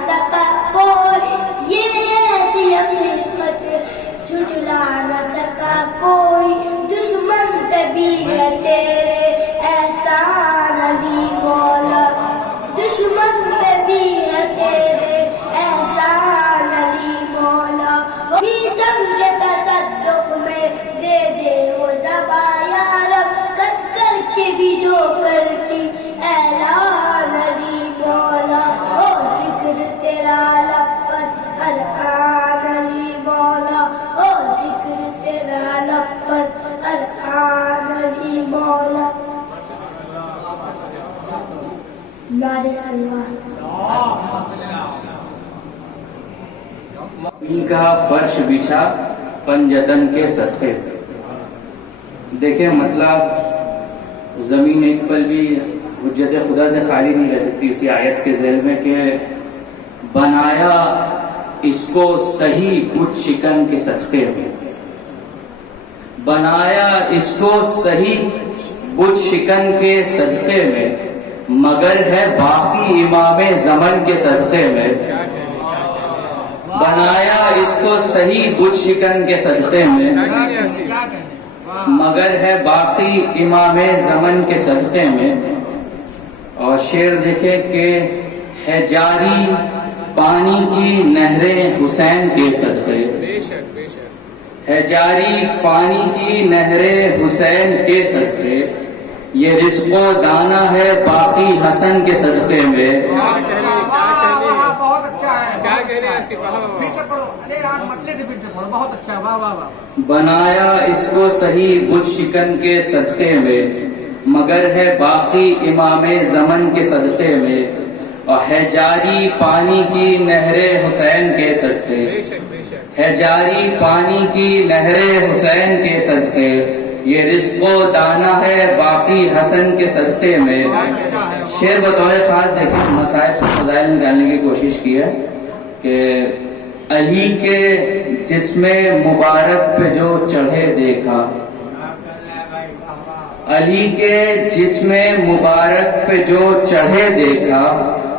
سکا کوئی، یہ ایسی حقیقت جھٹلا نہ سکا کوئی، دشمن پہ بھی ہے تیرے احسان علی مولا، دشمن پہ بھی ہے تیرے احسان علی مولا، بھی سنگ کے تصدق میں دے دے وہ زباں یا رب، کٹ کر کے بھی جو کرتی اعلان علی مولا، او ذکر تیرا لب پر ہر آن علی مولا، او ذکر تیرا لب پر ہر آن علی مولا۔ نعرہ صلوات۔ زمین کا فرش بچھا پنجتن کے صدقے۔ دیکھیں مطلب زمین ایک پل بھی حجت خدا سے خالی نہیں رہ سکتی اسی آیت کے ذیل میں کہ بنایا اس کو صحیح بت شکن کے صدقے میں، بنایا اس کو صحیح بت شکن کے صدقے میں، مگر ہے باقی امام زمن کے صدقے میں، بنایا اس کو صحیح بت شکن کے صدقے میں، مگر ہے باقی امام زمن کے صدقے میں۔ اور شعر دیکھے کہ ہے جاری پانی کی نہریں حسین کے صدقے، ہے جاری پانی کی نہریں حسین کے صدقے، یہ رزق و دانہ ہے باقی حسن کے صدقے میں۔ بنایا اس کو صحیح بت شکن کے صدقے میں، مگر ہے باقی امام زمن کے صدقے میں، اور ہے جاری پانی کی نہر حسین کے صدقے، ہے جاری پانی کی نہر حسین کے صدقے، یہ رزق و دانہ ہے باقی حسن کے صدقے میں۔ شعر بطور خاص دیکھیں مصائب سے فضائل نکالنے کی کوشش کی ہے کہ علی کے جسم مبارک پہ جو چڑھے دیکھا، علی کے جسم مبارک پہ جو چڑھے دیکھا،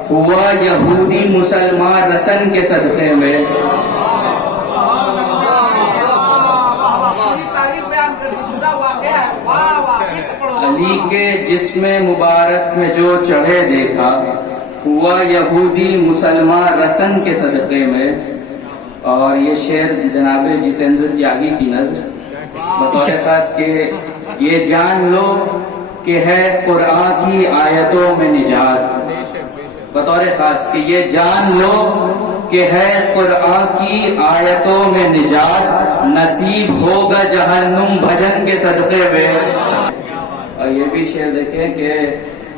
ہوا یہودی مسلمان رسن کے صدقے میں۔ علی کے جسم مبارک میں جو چڑھے دیکھا، ہوا یہودی مسلمان رسن کے صدقے میں۔ اور یہ شعر جناب جتیندر تیاگی کی نظر بطور خاص کہ یہ جان لو کہ ہے قرآن کی آیتوں میں نجات، بطور خاص کہ یہ جان لو کہ ہے قرآن کی آیتوں میں نجات، نصیب ہوگا جہنم بھجن کے صدقے میں۔ اور یہ بھی شعر دیکھیں کہ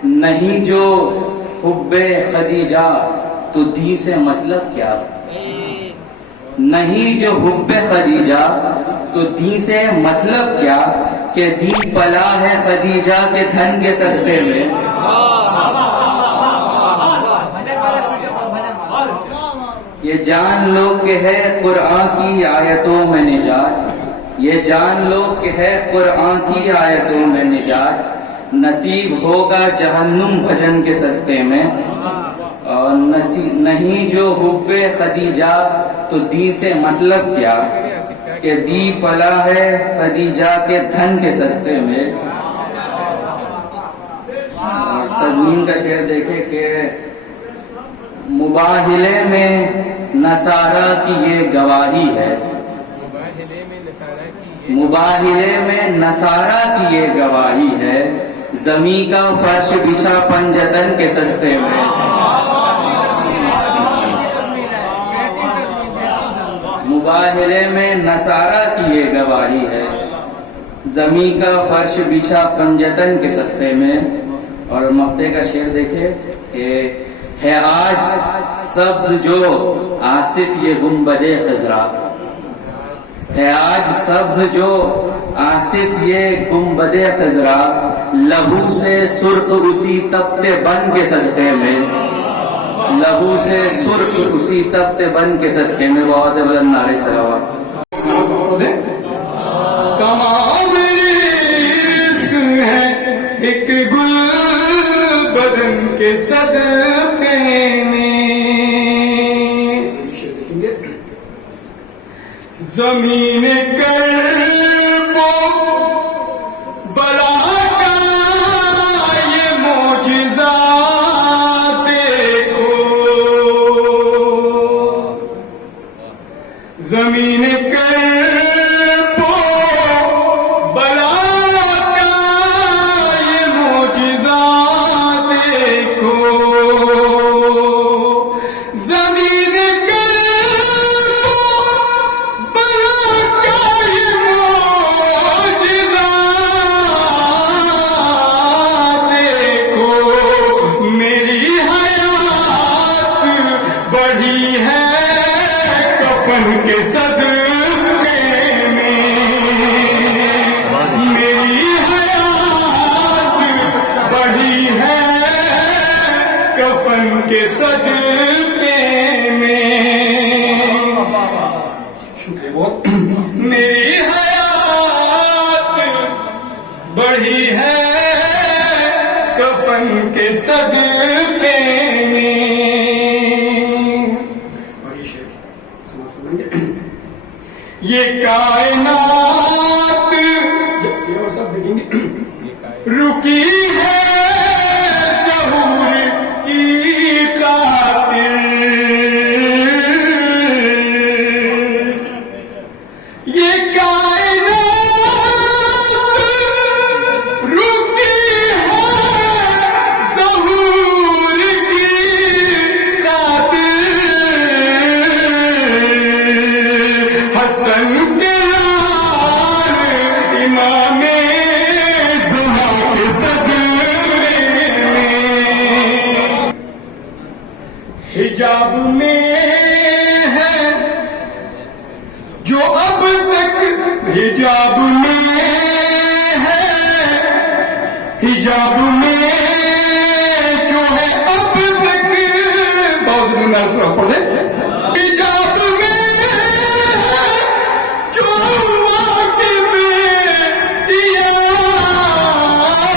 نہیں جو حب خدیجہ تو دی سے مطلب کیا، نہیں جو حب خدیجہ تو دی سے مطلب کیا، کہ دی پلا ہے خدیجہ کے دھن کے صدقے میں۔ یہ جان لو کہ ہے قرآن کی آیتوں میں نجات، یہ جان لو کہ ہے قرآن کی آیتوں میں نجات، نصیب ہوگا جہنم بھجن کے صدقے میں۔ اور نہیں جو حب خدیجہ تو دی سے مطلب کیا، کہ دی پلا ہے خدیجہ کے دھن کے صدقے میں۔ اور تضمین کا شعر دیکھے کہ مباہلے میں نصارہ کی یہ گواہی ہے، مباہلے میں نصارہ کی یہ گواہی ہے، زمین کا فرش بچھا پنجتن کے صدقے میں۔ مباہلے میں نصارہ کی یہ گواہی ہے، زمین کا فرش بچھا پنجتن کے صدقے میں۔ اور مقطع کا شعر دیکھے کہ ہے آج سبز جو آصف یہ گنبد خضرا، ہے آج سبز جو آصف یہ گنبد خضرا، لہو سے سرخ اسی تپتے بن کے صدقے میں، لہو سے سرخ اسی تپتے بن کے صدقے میں۔ بہت سے بلند نعرے صلوات۔ تمام رزق ہے ایک گل بدن کے صدقے میں، کے صدقے میں میری حیات بڑھی ہے کفن کے صدقے میں. یہ کائنات رکی ہے ظہور کی خاطر. یہ کائنات رکی ہے ظہور کی خاطر. حسن کے امام زمان کے صدقے میں حجاب میں ہے جو اب تک حجاب میں ہے حجاب میں جو ہے اب تک بہت مناسب پڑھے حجاب میں جو واقف کیا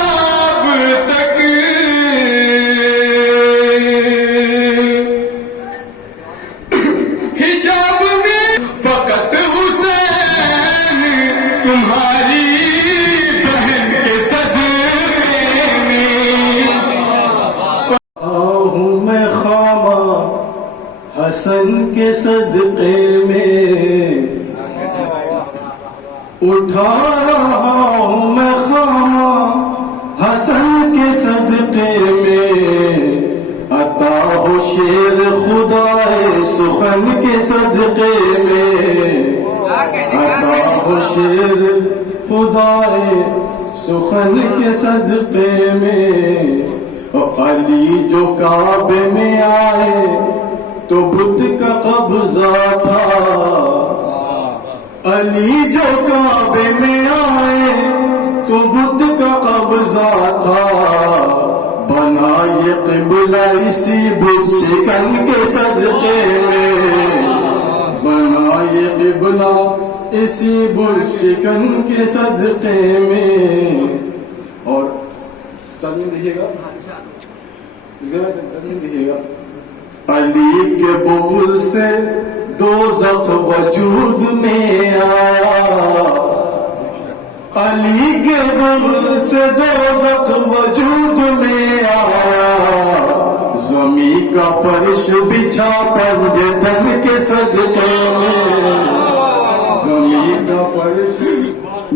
اب تک حجاب میں فقط حسین تمہاری بہن کے صدقے میں. ہوں میں خامہ حسن کے صدقے میں اٹھا رہا ہوں میں خامہ حسن کے صدقے میں. عطا ہو شیر خدائے سخن کے صدقے میں عطا ہو شیر خدائے سخن کے صدقے میں. علی جو کعبے میں آئے تو بت کا قبضہ تھا. علی جو کعبے میں آئے تو بت کا قبضہ تھا. بنا یہ قبلہ اسی بت شکن کے صدقے میں بنا یہ قبلہ اسی بت شکن کے صدقے میں. اور ترجمہ دیکھیے گا دیکھیے گا. علی کے بغض سے دوزخ وجود میں آیا. علی کے بغض سے دوزخ وجود میں آیا. زمین کا فرش بچھا پنجتن کے صدقے میں زمین کا فرش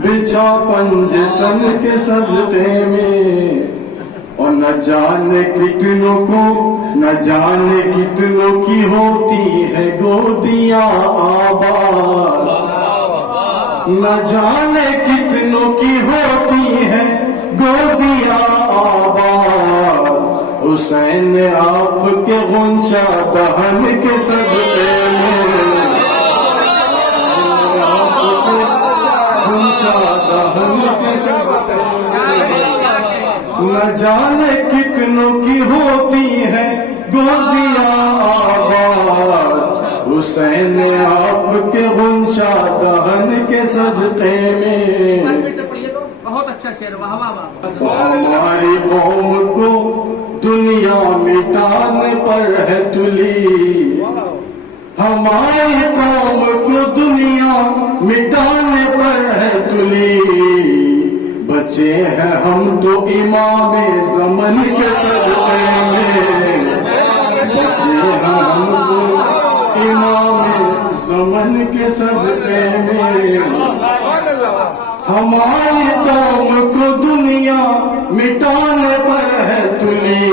بچھا پنجتن کے صدقے میں. اور نہ جانے کتنوں کی ہوتی ہے گودیاں آباد. نہ جانے کتنوں کی ہوتی ہے گودیاں آباد. حسین آپ کے غنچہ دہن کے صدقے میں غنچہ دہن کے صدقے میں. نہ جانے کتنوں کی ہوتی ہے گودیاں آباد. حسین آپ کے غنچہ دہن کے صدقے میں. بہت اچھا شعر. واہ واہ واہ. ہماری قوم کو دنیا مٹانے پر ہے تلی. ہماری قوم کو دنیا مٹانے پر ہے تلی. بچے ہیں ہم تو امام زمن کے صدقے میں بچے ہیں ہم تو امام زمن کے صدقے میں. ہماری قوم کو دنیا مٹانے پر ہے تلی.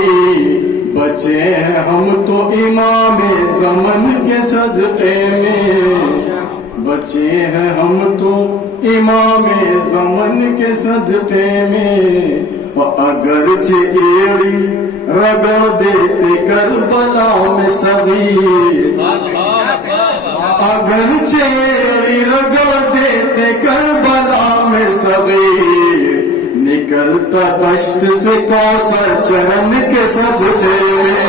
بچے ہیں ہم تو امام زمن کے صدقے میں بچے ہیں ہم تو امام زمن کے صدقے میں. اگرچہ ایڑی رگڑ دیتے کربلا میں صغیر اگرچہ ایڑی رگڑ دیتے کربلا میں صغیر. نکلتا دشت سے کوثر چرن کے صدقے میں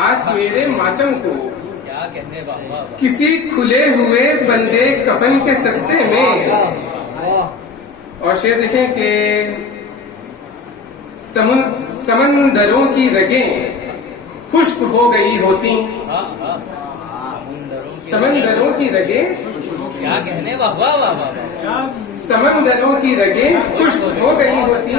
ہاتھ میرے ماتم کو کیا کہنے واہ واہ واہ کسی کھلے ہوئے بندے کفن کے سکتے میں. اور شعر دیکھیں کہ سمندروں کی رگیں خشک ہو گئی ہوتی. سمندروں کی رگیں کیا کہنے واہ واہ واہ واہ سمندروں کی رگیں خشک ہو گئی ہوتی.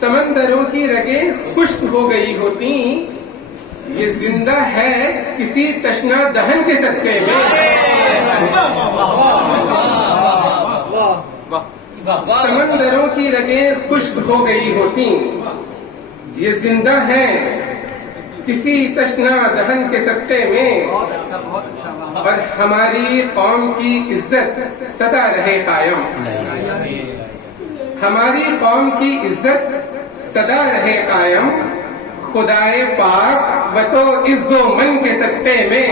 سمندروں کی رگیں خشک ہو گئی ہوتی. یہ زندہ ہے کسی تشنا دہن کے صدقے میں. سمندروں کی رگیں خشک ہو گئی ہوتی. یہ زندہ ہے کسی تشنا دہن کے صدقے میں. اور ہماری قوم کی عزت سدا رہے قائم. ہماری قوم کی عزت سدا رہے قائم. خدائے پاک و تو عز و من کے صدقے میں.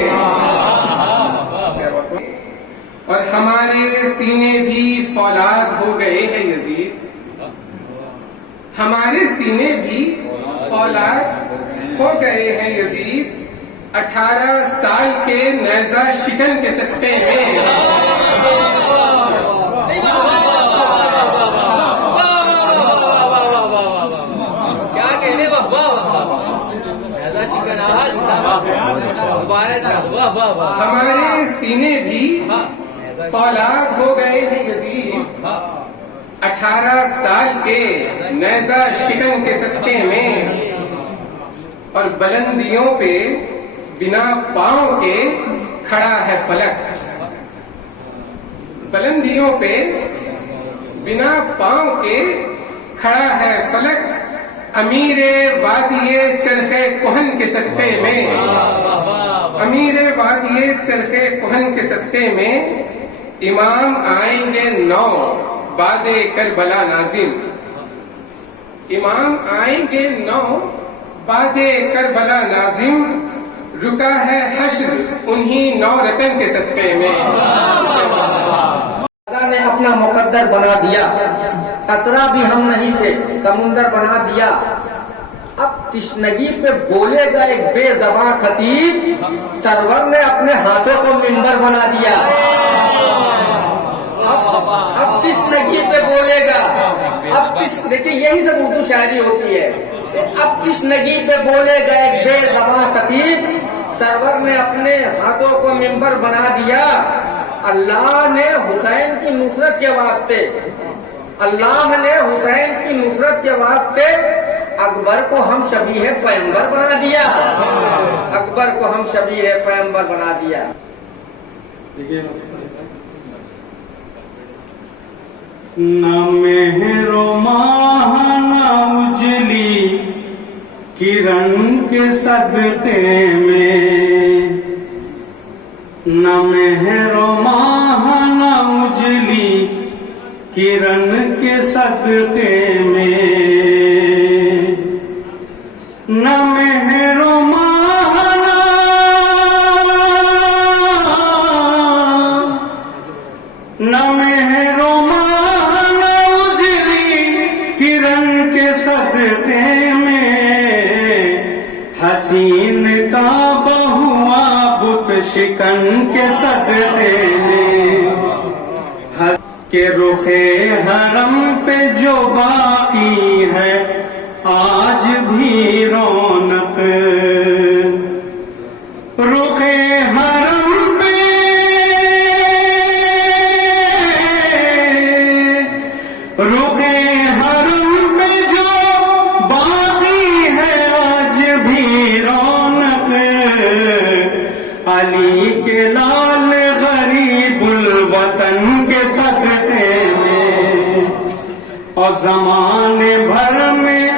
اور ہمارے سینے بھی فولاد ہو گئے ہیں یزید. ہمارے سینے بھی فولاد ہو گئے ہیں یزید. 18 سال کے نیزہ شکن کے صدقے میں. کیا کہنے واہ واہ ہمارے سینے بھی فولاد ہو گئے ہیں یزید. 18 سال کے نیزہ شکن کے صدقے میں. اور بلندیوں پہ بنا پاؤں کے کھڑا ہے فلک. بلندیوں پہ بنا پاؤں کے کھڑا ہے فلک. امیر وادی چرخے کوہن کے صدقے میں. امیر وادی چرخے کوہن کے صدقے میں. امام آئیں گے 9 بعد کربلا نازم. امام آئیں گے 9 بعد کربلا نازم. رکا ہے حشر انہی 9 رتن کے صدقے میں. خدا نے اپنا مقدر بنا دیا. قطرہ بھی ہم نہیں تھے سمندر بنا دیا. اب تشنگی پہ بولے گا ایک بے زباں خطیب. سرور نے اپنے ہاتھوں کو منبر بنا دیا. اب تشنگی پہ بولے گا. اب دیکھیے یہی سب اردو شاعری ہوتی ہے. اب تشنگی پہ بولے گا ایک بے زباں خطیب. سرور نے اپنے ہاتھوں کو منبر بنا دیا. اللہ نے حسین کی نصرت کے واسطے اللہ نے حسین کی نصرت کے واسطے اکبر کو ہم شبیہ پیغمبر بنا دیا. اکبر کو ہم شبیہ پیغمبر بنا دیا. نہ مہر و ماہ نہ اجلی کرن کے صدقے میں. نہ مہر و ماہ نہ اجلی کرن کے صدقے میں. نہ مہر و ماہ نہ مہر و ماہ نہ اجلی کرن کے صدقے میں. حسین کا بہوا بت شکن کے صدقے میں. کہ رخ حرم پہ جو باقی ہے آج بھی رونق. رخ حرم پہ رخ حرم پہ جو باقی ہے آج بھی رونق. علی کے لال غریب الوطن کے صدقے میں. اور زمانے بھر میں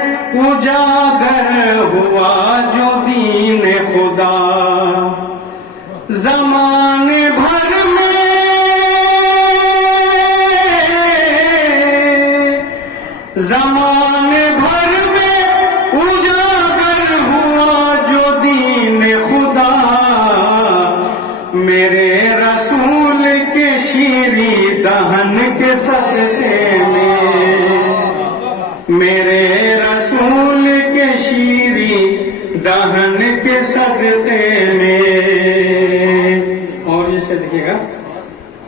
اجاگر ہوا جو دین خدا. زمانے بھر میں زمانے بھر میں اجاگر ہوا جو دین خدا. میرے رسول کے شیریں دہن کے صدقے میں. میرے رسول کے شیریں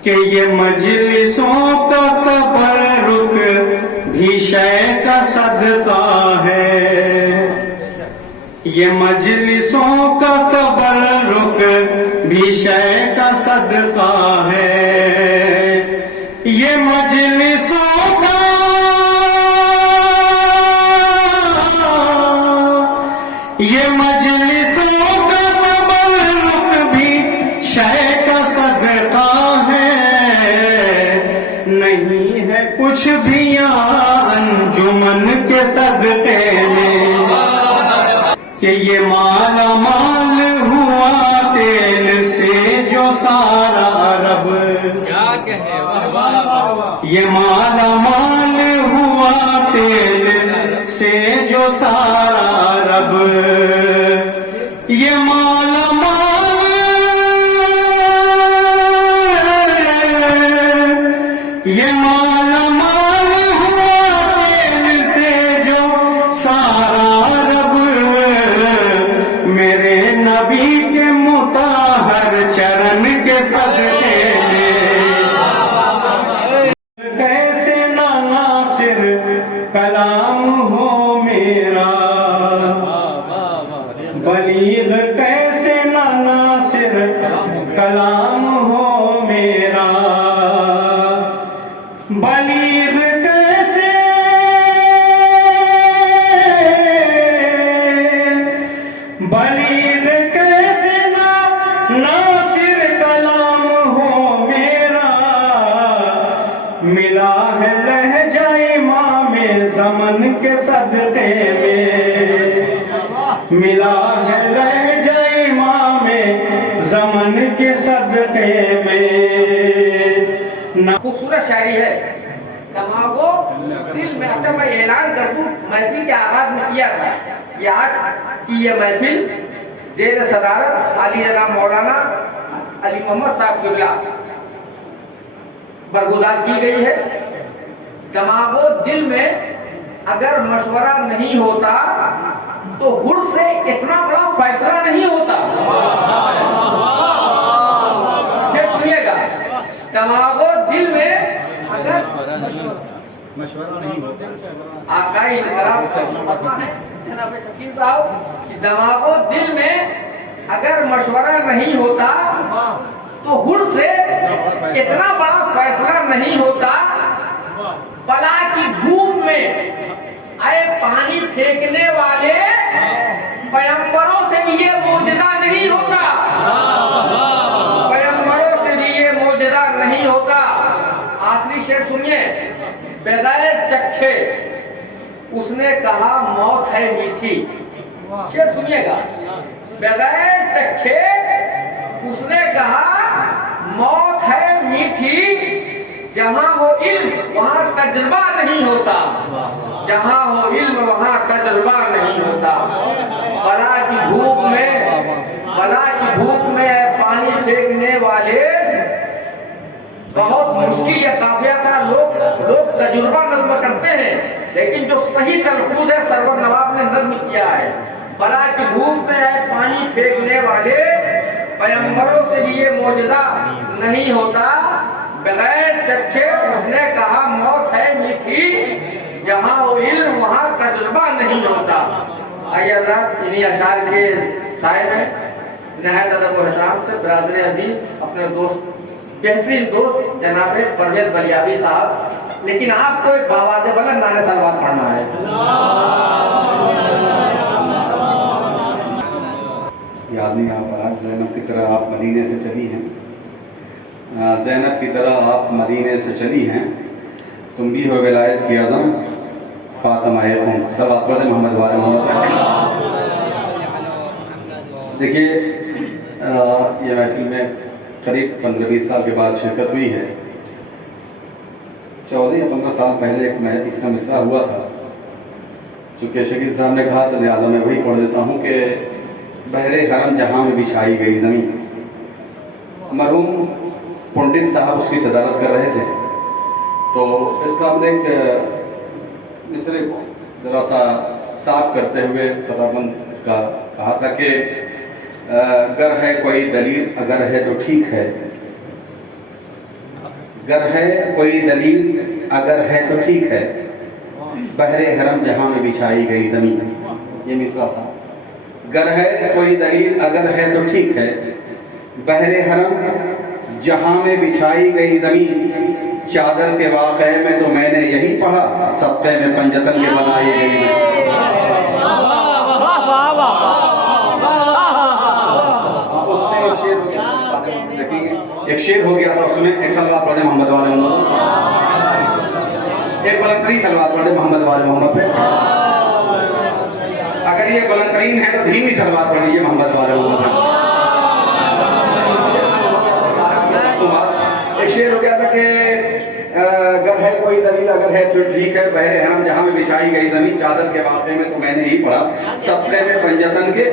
کہ یہ مجلسوں کا تبرک بھی شے کا صدقہ ہے، یہ مجلسوں کا تبرک بھی شے کا صدقہ ہے، یہ مجلسوں کا تبرک بھی شے کا صدقہ ہے، نہیں ہے کچھ بھی یہاں انجمن کے صدقے میں کہ یہ مالا مال ہوا تیل سے جو سارا عرب، کیا کہنے واہ واہ واہ، یہ مالا مال ہوا تیل سے جو سارا عرب، یہ مالا مال، یہ مالا مال ہوا تیل سے جو سارا عرب، میرے نبی کے مطہر چرن کے صدقے میں کیسے نہ ناصر کلام ہو میرا، بلیغ کیسے نہ ناصر کلام ہو میرا، بلیغ کیسے، بلیغ کیسے نہ ناصر کلام ہو میرا، ملا ہے لہجہ امام زمن کے صدقے میں، ملا ہے لہجہ امام زمن کے صدقے میں، خوبصورت شاعری ہے۔ دماغو دل میں، اچھا میں اعلان کر دوں، محفل کے آغاز میں کیا تھا کہ آج کی یہ محفل زیر صدارت علی جناب مولانا علی محمد صاحب قبلہ برگزار کی گئی ہے۔ دماغو دل میں اگر مشورہ نہیں ہوتا تو ہر سے اتنا بڑا فیصلہ نہیں ہوتا۔ سنیے گا، دماغو دل میں اگر مشورہ نہیں ہوتا، آقائی انقلاب فرما ہے جناب شکیل صاحب کہ دماغو دل میں اگر مشورہ نہیں ہوتا تو ہر سے اتنا بڑا فیصلہ نہیں ہوتا۔ بلا کی دھوپ میں اے پانی پھینکنے والے، پیغمبروں سے بھی یہ معجزہ نہیں ہوتا، پیغمبروں سے بھی یہ معجزہ نہیں ہوتا۔ آخری شعر سنیے، بغیر چکھے اس نے کہا موت ہے میٹھی، شعر سنیے گا، بغیر چکھے اس نے کہا موت ہے میٹھی، جہاں ہو علم وہاں تجربہ نہیں ہوتا، جہاں ہو علم وہاں تجربہ نہیں ہوتا۔ بلا کی دھوپ میں، بلا کی دھوپ میں پانی پھینکنے والے، بہت مشکل یا قافیہ کا لوگ تجربہ نظم کرتے ہیں، لیکن جو صحیح تلفظ ہے سرور نواب نے نظم کیا ہے۔ بلا کی دھوپ میں پانی پھینکنے والے، پیغمبروں سے بھی یہ معجزہ نہیں ہوتا، بغیر چکھے اس نے کہا موت ہے میٹھی، جہاں وہ علم وہاں تجربہ نہیں ہوتا۔ آئیے حضرات انہی اشعار کے سائے میں نہایت ادب و احترام سے برادر عزیز اپنے دوست، بہترین دوست جناب پرویز بلیابی صاحب، لیکن آپ کو ایک باواز بلند نعرہ صلوات پڑھنا ہے۔ یادنی آپ آج زینب کی طرح آپ مدینے سے چلی ہیں، زینب کی طرح آپ مدینے سے چلی ہیں، تم بھی ہو ولایت کی عظم فاطمہ قوم، صلوات پڑھتے محمد وآل محمد۔ دیکھیے یہ محفل میں قریب 15-20 سال کے بعد شرکت ہوئی ہے۔ 14 یا 15 سال پہلے اس کا مصرع ہوا تھا، چونکہ شکیل صاحب نے کہا تو لہٰذا میں وہی پڑھ دیتا ہوں کہ بحر حرم جہاں میں بچھائی گئی زمین، مرحوم پنڈت صاحب اس کی صدارت کر رہے تھے، تو اس کا ہم نے ایک مصرع ذرا سا صاف کرتے ہوئے خطابند اس کا کہا تھا کہ گر ہے کوئی دلیل اگر ہے تو ٹھیک ہے، گر ہے کوئی دلیل اگر ہے تو ٹھیک ہے، بحر حرم جہاں میں بچھائی گئی زمین. یہ مصرع تھا. گر ہے کوئی دلیل اگر ہے تو ٹھیک ہے، بحر حرم جہاں میں بچھائی گئی زمین. چادر کے واقعے میں تو میں نے یہی پڑھا، صدقے میں پنجتن کے بنائی گئی. ایک شعر ہو گیا تھا، اس میں ایک سلوات پڑھے محمد والے محمد، ایک بلند ترین سلوات پڑھے محمد والے محمد پہ. اگر یہ بلند ترین ہے تو دھیمی سلوات پڑھ لیجیے محمد والے محمد پہ. ایک شعر ہو گیا تھا کہ اگر ہے کوئی دلیل اگر ہے تو ٹھیک ہے، بحر حرم جہاں میں بچھائی گئی زمین. چادر کے واقعے میں تو میں نے ہی پڑھا، صدقے میں پنجتن کے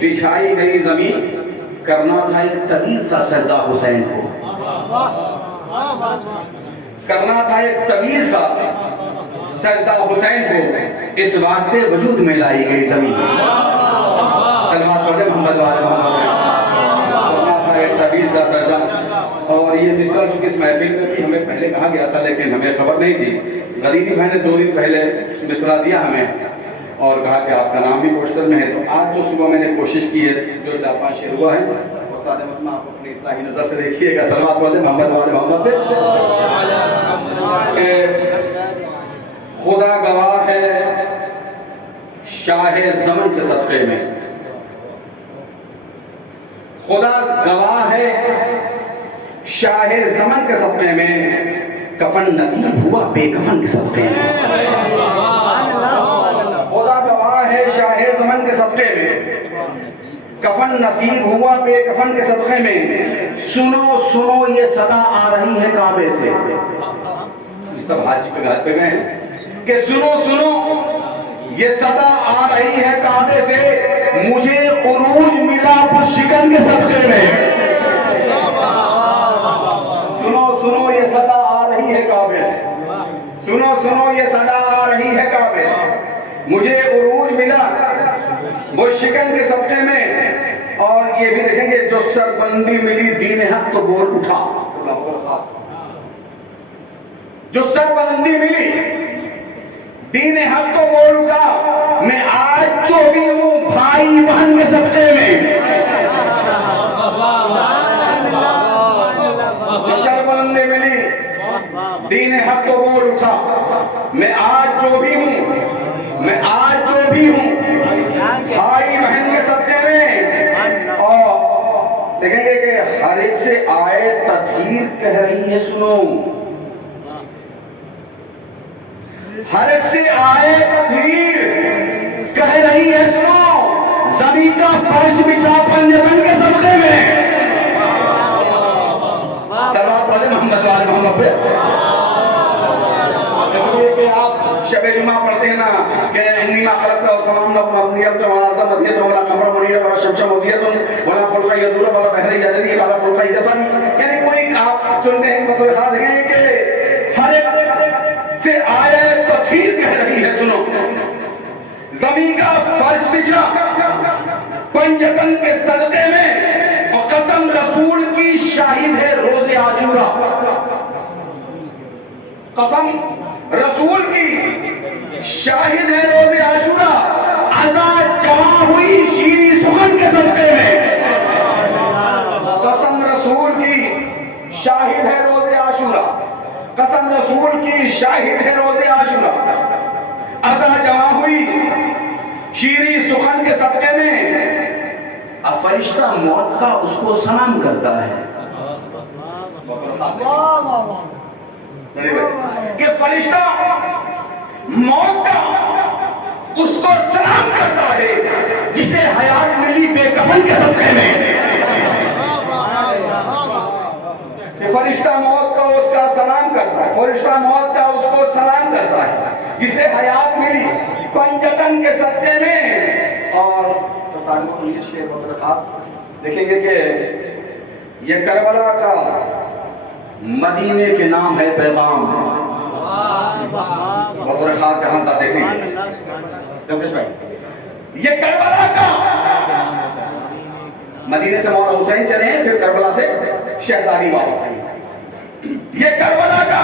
بچھائی گئی زمین. کرنا تھا ایک طویل سا سجدہ حسین کو، کرنا تھا ایک طویل سا سجدہ حسین کو، اس واسطے وجود میں لائی گئی زمین. سلوات پڑھے محمد والے محمد. کرنا تھا ایک طویل سا سجدہ. اور یہ مصرع چونکہ اس محفل میں بھی ہمیں پہلے کہا گیا تھا لیکن ہمیں خبر نہیں تھی. غدیری بھائی نے 2 دن پہلے مصرع دیا ہمیں اور کہا کہ آپ کا نام بھی پوسٹر میں ہے. تو آج جو صبح میں نے کوشش کی ہے، جو 4-5 شعر ہوا ہے، استاد مطمئن آپ اپنی اصلاحی نظر سے دیکھیے گا. سلوات پڑھتے محمد والے محمد پہ. خدا گواہ ہے شاہ زمن کے صدقے میں، خدا گواہ ہے شاہ زمن کے صدقے میں، کفن نصیب ہوا بے کفن کے صدقے میں. خدا گواہ ہے شاہ زمن کے صدقے میں، کفن نصیب ہوا بے کفن کے صدقے میں. سنو سنو یہ صدا آ رہی ہے کعبے سے. سب حاجی پہ گھر پہ گئے ہیں کہ سنو سنو یہ صدا آ رہی ہے کعبے سے، مجھے عروج ملا شکن کے صدقے میں. سنو سنو یہ صدا آ رہی ہے کعبے سے، سنو سنو یہ صدا آ رہی ہے کعبے سے، مجھے عروج ملا وہ شکن کے صدقے میں. اور یہ بھی دیکھیں گے جو سربندی ملی دین حق تو بول اٹھا. جو سربلندی ملی دین حق تو بول اٹھا، میں آج جو بھی ہوں بھائی بہن کے صدقے میں. جو سربلندی ملی دین حق تو بول اٹھا، میں آج جو بھی ہوں، میں آج جو بھی ہوں بھائی بہن کے صدقے میں. اور دیکھیں گے کہ ہر ایک سے آئے تطہیر کہہ رہی ہے. سنو ہر ایک سے آئے تطہیر کہہ رہی ہے. سنو زمین کا فرش بچھا پنجتن کے صدقے میں. سلوات پڑھے محمد والے محمد پہ. اس لیے کہ آپ شب جمعہ پڑھتے ہیں نا کہ انی ما خلقت السماء والارض ولا مدیت ولا قمر منیر ولا شمس مدیت ولا فلق یدور ولا بحر یجری ولا فلق یجری. یعنی کوئی آپ سنتے ہیں بطور خاص دیکھیں کہ ہر ایک سے آیا تطہیر کہہ رہی ہے. سنو زمین کا فرش بچھا پنجتن کے صدقے میں، اور قسم رسول کی شاہد ہے روز عاشورہ. قسم رسول کی شاہد ہے روز عاشورہ، عزا جمع ہوئی شیریں سخن کے صدقے میں. قسم رسول کی شاہد ہے روز عاشورہ، قسم رسول کی شاہد ہے روز عاشورہ، عزا جمع ہوئی شیریں سخن کے صدقے میں. اب فرشتہ موت کا اس کو سلام کرتا ہے کہ فرشتہ موت کا اس کو سلام کرتا ہے جسے حیات ملی بے کفن کے صدقے میں. فرشتہ موت کا اس کا سلام کرتا ہے، فرشتہ موت کا اس کو سلام کرتا ہے جسے حیات ملی پنجتن کے صدقے میں. اور یہ شعر بہت خاص دیکھیں گے کہ یہ کربلا کا مدینے کے نام ہے پیغام. بطور خاص جہاں تھا دیکھیں گے یہ کربلا کا مدینے سے مولا حسین چلے ہیں، پھر کربلا سے شہزادی واپس آئی. یہ کربلا کا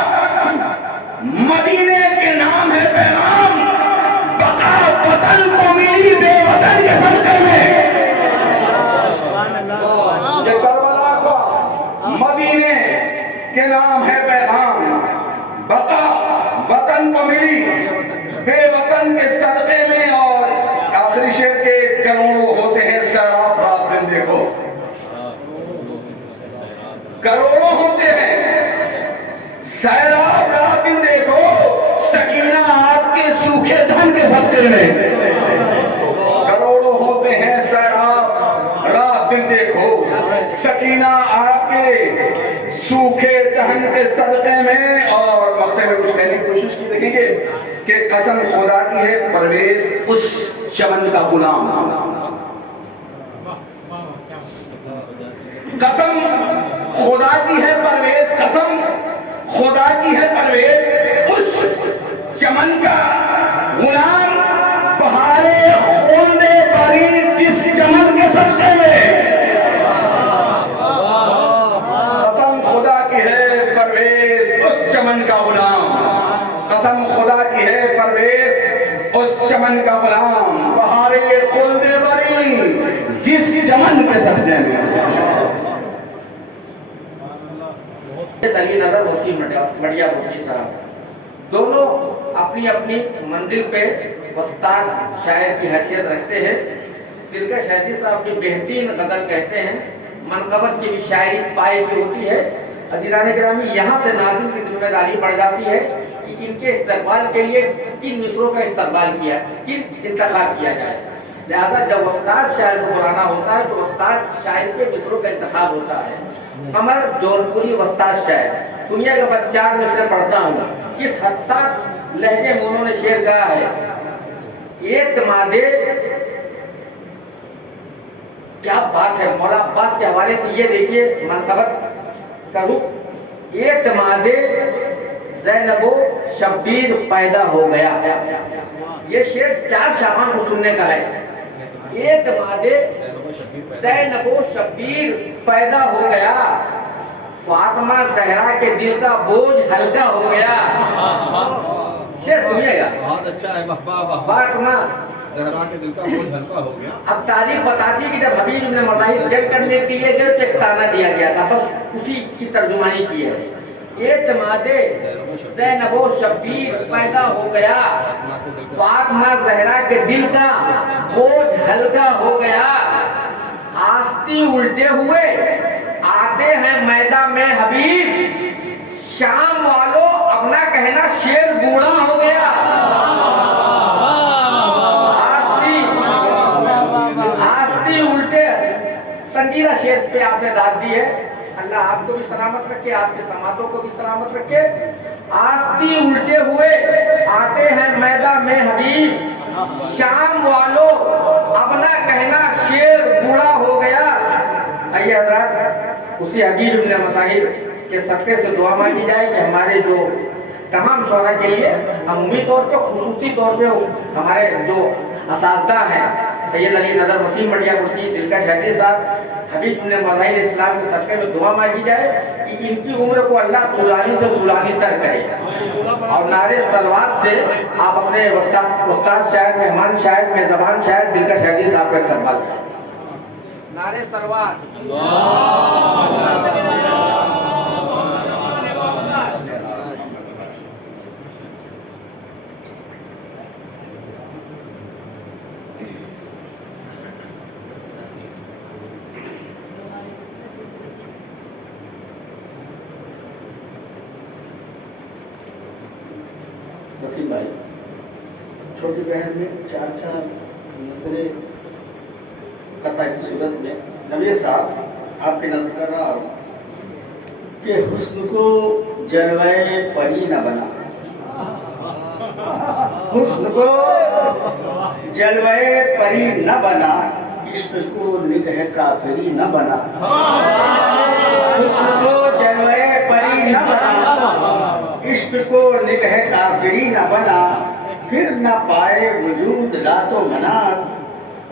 مدینے کے نام ہے پیغام، بقا وطن کو ملی بے وطن کے صدقے میں۔ یہ کربلا کا مدینے کے نام ہے پیغام، بقا وطن کو ملی بے وطن کے صدقے میں۔ اور آخری شعر کے کروڑوں ہوتے ہیں سیراب رات دن دیکھو، کروڑوں ہوتے ہیں سیراب رات دن دیکھو، سکینہ آپ کے سوکھے دھن کے صدقے میں۔ کروڑوں ہوتے ہیں سیراب رات دن دیکھو، سکینہ آپ کے سوکھے دہن کے صدقے میں۔ اور مقطع میں کچھ کہنے کی کوشش کی، دیکھیں گے کہ قسم خدا کی ہے پرویز اس چمن کا غلام، قسم خدا کی ہے پرویز، قسم خدا کی ہے پرویز اس چمن کا غلام، بہارے خوندے بری جس چمن کے صدقے میں۔ قسم خدا کی ہے پرویز اس چمن کا غلام، قسم خدا کی ہے پرویز اس چمن کا غلام، بہارے خوندے بری جس چمن کے صدقے میں۔ علی نظر وسیم مڑیا بخشی صاحب دونوں اپنی اپنی منزل پہ استاد شاعر کی حیثیت رکھتے ہیں۔ دلکش شہزادی صاحب کی بہترین غزل کہتے ہیں، منقبت کی بھی شاعری پائے کی ہوتی ہے۔ عزیزان گرامی، یہاں سے ناظم کی ذمہ داری پڑ جاتی ہے کہ ان کے استقبال کے لیے کن مصروں کا استقبال کیا، کن انتخاب کیا جائے۔ لہذا جب استاد شاعر کو بلانا ہوتا ہے تو استاد شاعر کے مصروں کا انتخاب ہوتا ہے۔ قمر جونپوری استاد شاعر، سنیے گا، بس 4 مصرے پڑھتا ہوں۔ کس حساس لہجے میں انہوں نے شعر کہا ہے، اعتماد، کیا بات ہے، مولا عباس کے حوالے سے یہ دیکھیے منقبت کا رخ، اعتماد زینب و شبیر پیدا ہو گیا۔ یہ شعر 4 شعبان کو سننے کا ہے۔ اعتماد زینب و شبیر پیدا ہو گیا، فاطمہ زہرا کے دل کا بوجھ ہلکا ہو گیا۔ شعر سنیے گا، بہت اچھا ہے، فاطمہ زہرا کے دل کا بوجھ ہلکا ہو گیا۔ اب تاریخ بتاتی ہے کہ جب حبیب ابن مظاہر جنگ کرنے کے لیے گئے تو ایک تانا دیا گیا تھا، بس اسی کی ترجمانی کی ہے۔ اعتماد زینب و شبیر پیدا ہو گیا، فاطمہ زہرا کے دل کا بوجھ ہلکا ہو گیا، آستی الٹے ہوئے آتے ہیں میدان میں حبیب، شام والوں اپنا کہنا شیر بوڑھا ہو گیا۔ آستی الٹے، سنجیدہ شیر پہ آپ نے داد دی ہے، اللہ آپ کو بھی سلامت رکھے، آپ کے سماعتوں کو بھی سلامت رکھے۔ آستی الٹے ہوئے آتے ہیں میدان میں حبیب، شام والوں اپنا کہنا شیر بوڑھا ہو گیا۔ آئیے حضرات، اسی حبیب ابن مظاہر کے صدقے سے دعا مانگی جائے کہ ہمارے جو تمام شعراء کے لیے عمومی طور پہ، خصوصی طور پہ ہمارے جو اساتذہ ہیں، سید علی نظر وسیم مڑیا بخشی، دلکش شہزادی صاحب، حبیب ابن مظاہر اسلام کے صدقے میں دعا مانگی جائے کہ ان کی عمر کو اللہ طولانی سے طولانی تر کرے۔ اور نعرے صلوات سے آپ اپنے استاد شاعر، مہمان شاعر، میزبان شاعر دلکش شہزادی صاحب کا استقبال کریں۔ نعرے صلوات۔ وسیم بھائی، چھوٹی بہن میں 4 نظریں قطع کی صورت میں نبی صاحب آپ کی نظر کر رہا ہوں کہ حسن کو جلوے پری نہ بنا، حسن کو جلوے پری نہ بنا، عشق کو نگہ کافری نہ بنا، حسن کو جلوے پری نہ بنا، عشق کو نگہ کافری نہ بنا، پھر نہ پائے وجود لات و منات،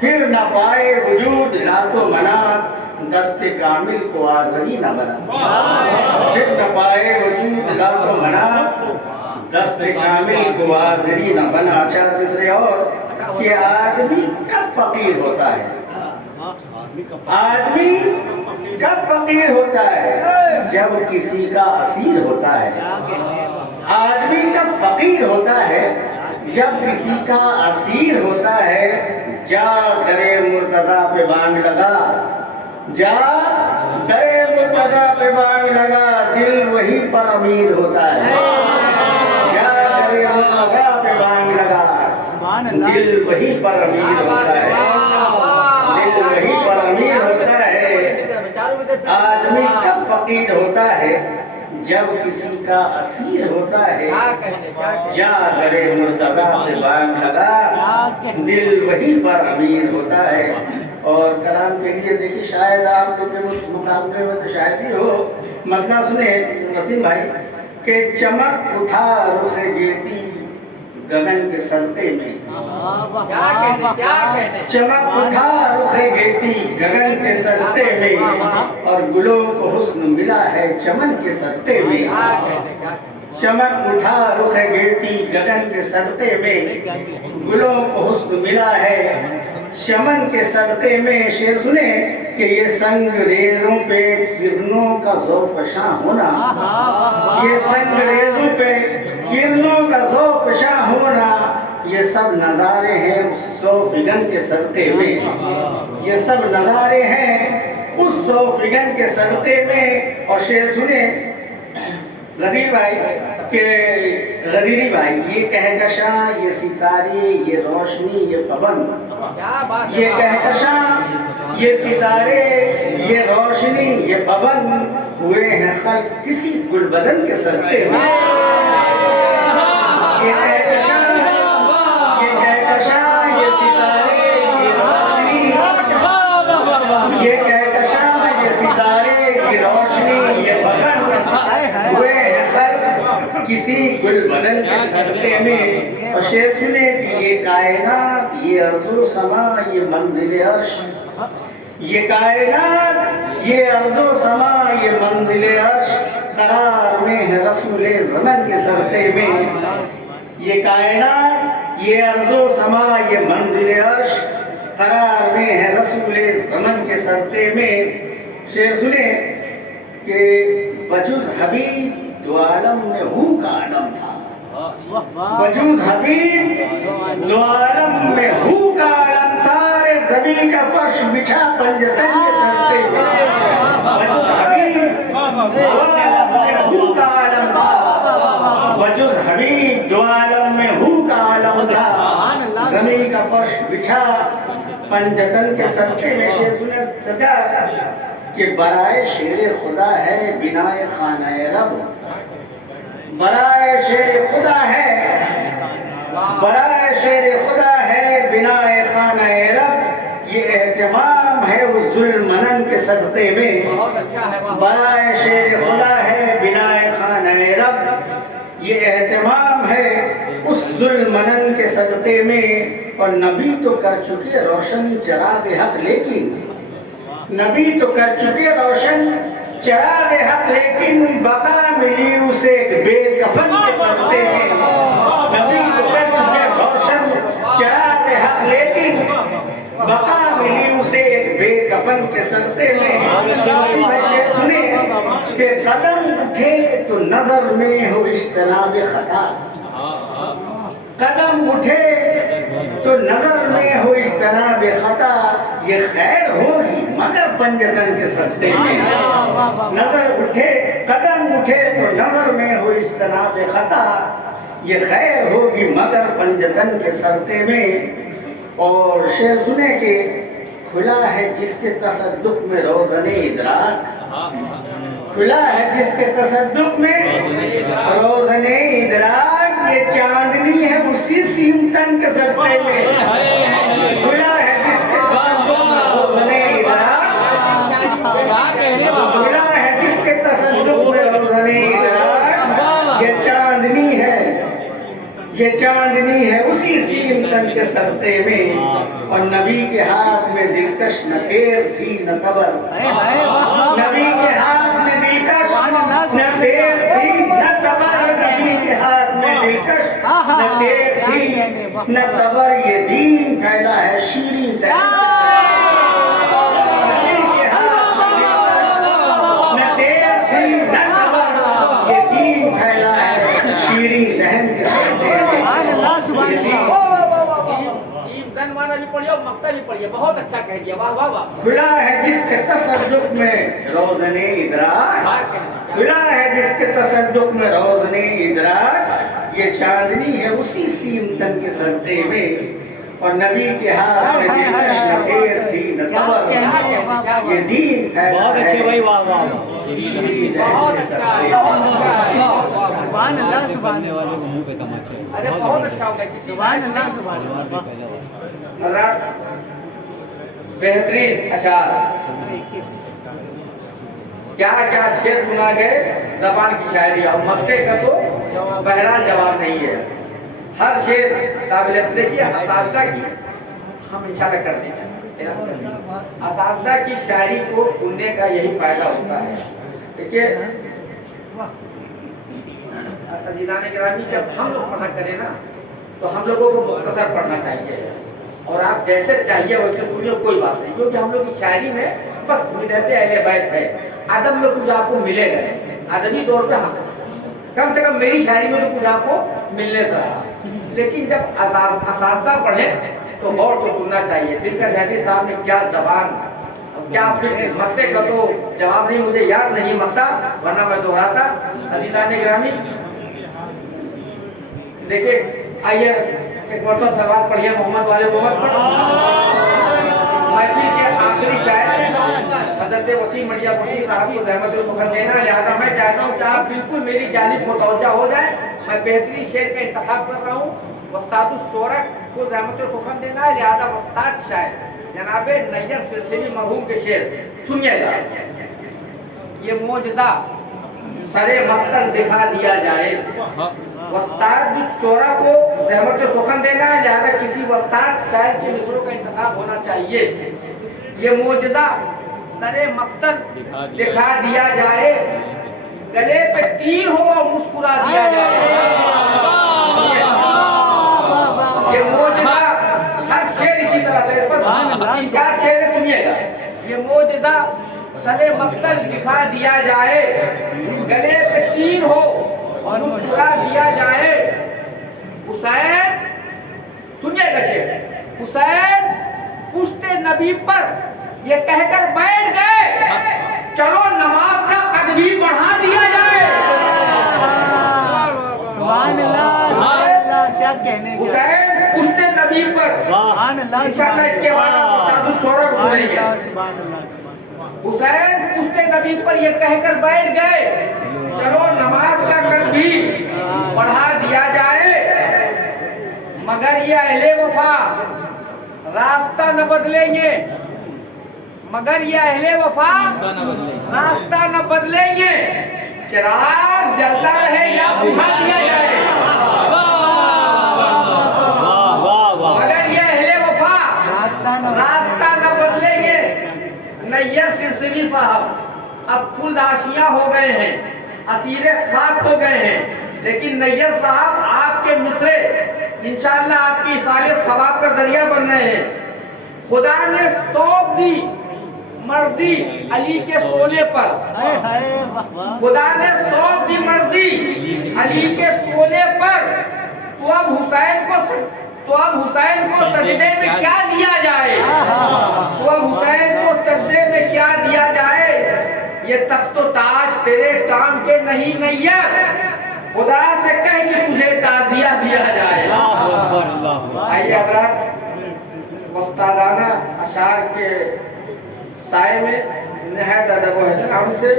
پھر نہ پائے وجود لات و منات، دست کامل کو آزری نہ بنا، پھر نہ پائے بقائے وجود لا تو بنا دست کامل کو حاضری نہ بنا. چار مصرے اور کہ آدمی کب فقیر ہوتا ہے؟ آدمی کب فقیر ہوتا ہے؟ جب کسی کا اسیر ہوتا ہے. آدمی کب فقیر ہوتا ہے؟ جب کسی کا اسیر ہوتا ہے. جا درے مرتضیٰ پہ بانگ لگا, جا درے مرتضیٰ پہ بانگ لگا, دل وہی پر امیر ہوتا ہے. جا درے مرتضیٰ پہ بانگ لگا, دل وہی پر امیر ہوتا ہے. دل وہی پر امیر ہوتا ہے. آدمی کب فقیر ہوتا ہے؟ جب کسی کا اسیر ہوتا ہے. جا درے مرتضیٰ پہ بانگ لگا, دل وہی پر امیر ہوتا ہے. اور کلام کے لیے دیکھیے شاید آپ کے مقابلے میں تو شاید ہی ہو. مغزہ سنیں وسیم بھائی کہ چمک اٹھا رخ گیتی گگن کے صدقے میں. چمک اٹھا رخ گیتی گگن کے صدقے میں, اور گلوں کو حسن ملا ہے چمن کے صدقے میں. چمک اٹھا رخ گیتی گگن کے صدقے میں, گلوں کو حسن ملا ہے چمن کے صدقے میں. شعر سنیں کہ یہ سنگ ریزوں پہ کرنوں کا ذوفشاں ہونا, یہ سنگ ریزوں پہ کرنوں کا ذوفشاں ہونا, یہ سب نظارے ہیں اس ذوفگن کے صدقے میں. یہ سب نظارے ہیں اس ذوفگن کے صدقے میں. اور شعر سنیں غدیر بھائی کہ غدیری بھائی, یہ کہکشاں, یہ ستارے, یہ روشنی, یہ پابند, یہ کہکشاں, یہ ستارے, یہ روشنی, یہ پابند ہوئے ہیں خلق کسی گلبدن کے صدقے میں. یہ کہکشاں, یہ کہکشاں, یہ ستارے, یہ روشنی, یہ کہکشاں, یہ ستارے, یہ روشنی, یہ پابند ہوئے ہیں خلق کسی گل بدن کے صدقے میں. اور شعر سنے کہ یہ کائنات, یہ ارض و سما, یہ منزل عرش, یہ کائنات, یہ ارض و سما, یہ منزل عرش قرار میں ہے رسول زمن کے صدقے میں. یہ کائنات, یہ ارض و سما, یہ منزل عرش قرار میں ہے رسول زمن کے صدقے میں. شعر سنے کہ بجز حبیب دو عالم میں ہو کا عالم تھا. بجز حبیب دو عالم میں ہو کا عالم تھا, زمین کا فرش بچھا پنجتن کے صدقے میں. بجز حبیب دو عالم میں ہو کا عالم تھا, بجز حبیب دو عالم میں ہو کا عالم تھا, زمین کا فرش بچھا پنجتن کے صدقے میں. شعر سنے سرکار کہ برائے شیر خدا ہے بنائے خانہ رب, برائے شیر خدا ہے, برائے شیر خدا ہے بنائے خانہ رب, یہ اہتمام ہے اس ذوالمنن کے صدقے میں. برائے شیر خدا ہے بنائے خانہ رب, یہ اہتمام ہے اس ذوالمنن کے صدقے میں. اور نبی تو کر چکے روشن چراغ حق, لیکن نبی تو کر چکے روشن چراغ حق, لیکن بقا ملی اسے ایک بے کفن کے صدقے میں. نبی تو کر چکے روشن چراغ حق, لیکن بقا ملی اسے ایک بے کفن کے صدقے میں. اسی میں شعر سنیں کہ قدم اٹھے تو نظر میں ہو اجتناب خطا, قدم اٹھے تو نظر میں ہو اجتناب خطا, یہ خیر ہوگی مگر پنجتن کے صدقے میں. نظر اٹھے, قدم اٹھے تو نظر میں ہو اجتناب خطا, یہ خیر ہوگی مگر پنجتن کے صدقے میں. اور شعر سنے کہ کھلا ہے جس کے تصدق میں روزن ادراک, کھلا ہے جس کے تصدق میں روزن ادراک, یہ چاندنی ہے اسی سیمتن کے صدقے میں. کھلا ہے جس کے تصدق میں روزن ادراک, کھلا ہے جس کے تصدق میں روزن ادراک, یہ چاندنی ہے, یہ چاندنی ہے اسی سیمتن کے صدقے میں. اور نبی کے ہاتھ میں دلکش نہ تیر تھی نہ تبر, نبی کے ہاتھ میں دلکش نہ تیر دلکش نہ تیر تھی نہ تبر یہ دین پھیلا ہے شیریں دہن نہ تیر تھی نہ تبر یہ دین پھیلا ہے شیریں دہن مانا بھی پڑھیے اور مقطع بھی پڑھیے. بہت اچھا کہہ دیا. واہ واہ واہ. کھلا ہے جس کے تصدق میں روزن ادراک کھلا ہے جس کے تصدق میں روزن ادراک یہ چاندنی ہے اسی سیمتن کے صدقے میں اور نبی کے ہاتھ میں دلکش نہ تیر تھی نہ تبر یہ دین پھیلا ہے بہت اچھا. سبحان اللہ سبحان اللہ. ارے بہت اچھا ہو گیا. سبحان اللہ سبحان اللہ. حضرات بہترین اشعار کیا کیا شعر سنا گئے. زبان کی شاعری اور مقطع کا تو بہرحال جواب نہیں ہے. ہر شعر قابل دیکھیے. اساتذہ کی ہم انشاءاللہ کر دیں گے. اساتذہ کی شاعری کو سننے کا یہی فائدہ ہوتا ہے. دیکھیے عزیزان گرامی جب ہم لوگ پڑھا کریں نا تو ہم لوگوں کو مختصر پڑھنا چاہیے اور آپ جیسے چاہیے ویسے پوچھیے کوئی بات نہیں. کیونکہ ہم لوگ کی شاعری میں بس ملت اہل بیت ہے. ادب میں کچھ آپ کو ملے گا ادبی طور پہ کم سے کم میری شاعری میں تو کچھ آپ کو ملنے سے رہا. لیکن جب اساتذہ پڑھیں تو غور تو سننا چاہیے. دلکش حیدری صاحب نے کیا زبان کیا فکر. مقطع کا تو جواب نہیں مجھے یاد نہیں مقطع ورنہ میں دہراتا. عزیزان گرامی دیکھیں آئیے ایک مرتبہ سلوات پڑھیے محمد والے محمد پر. محفل کے آخری شاعر حضرت وسیم مڑیا بٹی صاحب کو رحمت السخن دینا. لہذا میں چاہتا ہوں کہ آپ بالکل میری جانب متوجہ ہو جائیں. میں بہترین شعر کا انتخاب کر رہا ہوں. استاد الشورا کو رحمت السخن دینا ہے. لہذا استاد شاعر جناب نیّر سلسلی مرحوم کے شعر سنیے گا. یہ معجزہ سرے مقتل دکھا دیا جائے. وستاد شعرا کو رحمت سخن دینا ہے. لہذا کسی وستاد شاعر کے مصروں کا انتخاب ہونا چاہیے. یہ معجزہ سرے مقتل دکھا دیا جائے. گلے پہ تیر ہو اور مسکرا دیا جائے. یہ معجزہ ہر شعر اسی طرح ہے. اس پر تین چار شعر سنیے گا. یہ معجزہ سرے مقتل دکھا دیا جائے. گلے پہ تیر ہو اور مسکرا دیا جائے. حسین سنیے گا شعر. حسین پشت نبی پر یہ کہہ کر بیٹھ گئے چلو نماز کا قد بھی بڑھا دیا جائے. سبحان اللہ سبحان اللہ. کیا کہنے کا. حسین پشت نبی پر انشاءاللہ اس کے بعد آپ استاد الشورا کو سنیں گے. حسین پشت نبی پر یہ کہہ کر بیٹھ گئے چلو نماز کا قد بھی بڑھا دیا جائے. مگر یہ اہل وفا راستہ نہ بدلیں گے. مگر یہ اہل وفا راستہ نہ بدلیں گے. چراغ جلتا رہے یا بجھا دیا جائے. مگر یہ اہل وفا راستہ نہ بدلیں گے. نیّر سلسلی صاحب اب خود آشیاں ہو گئے ہیں, اسیر خاک ہو گئے ہیں, لیکن نیّر صاحب آپ کے مصرے انشاءاللہ آپ کی اصالِ ثواب کا ذریعہ بن رہے ہیں. خدا نے سونپ دی مردی علی کے سونے پر. خدا نے سونپ دی مردی علی کے سونے پر. تو اب حسین کو سجدے میں کیا دیا جائے. تو اب حسین کو سجدے میں کیا دیا جائے. یہ تخت و تاج تیرے کام کے نہیں نیّر. خدا سے کہہ کہ تجھے تعزیہ دیا جائے. آئیے حضرات استادانہ اشعار کے سائے میں نہایت ادب و احترام سے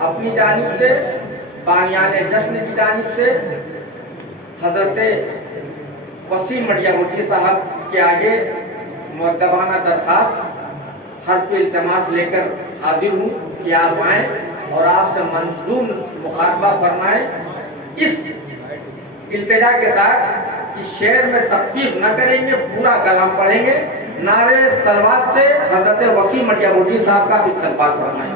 اپنی جانب سے بانیان جشن کی جانب سے حضرت وسیم مڑیا بٹی صاحب کے آگے مؤدبانہ درخواست حرف التماس لے کر حاضر ہوں کہ آپ آئیں اور آپ سے منظوم مخاطبہ فرمائیں. اس التجا کے ساتھ کہ شعر میں تخفیف نہ کریں گے, پورا کلام پڑھیں گے. نعرے سلوات سے حضرت وسیم مڑیا بٹی صاحب کا استقبال فرمائیں.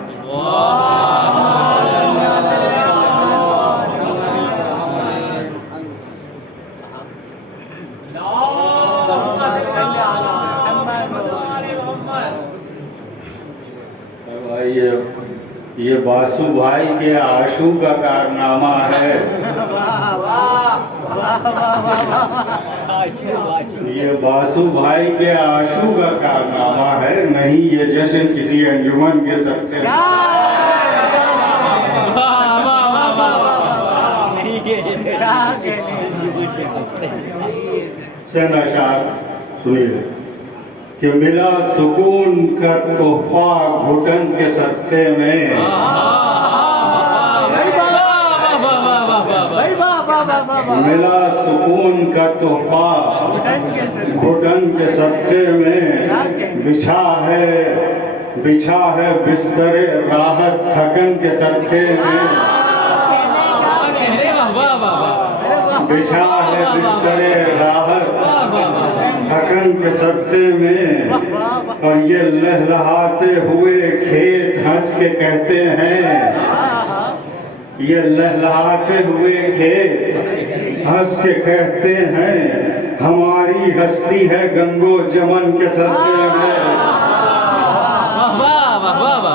یہ باسو بھائی کے آشو کا کارنامہ ہے، یہ باسو بھائی کے آشو کا کارنامہ ہے، نہیں یہ جشن کسی انجمن کے صدقے سن اشعار سنیے کہ ملا سکون کا تحفہ گھٹن کے صدقے میں، ملا سکون کا تحفہ گھٹن کے صدقے میں، بچھا ہے بستر راحت تھکن کے صدقے میں، بچھا ہے بستر راحت تھکن کے صدقے میں، اور یہ لہلہاتے ہوئے کھیت ہنس کے کہتے ہیں، یہ لہلہاتے ہوئے کھیت ہنس کے کہتے ہیں، ہماری ہستی ہے گنگو جمن کے صدقے میں،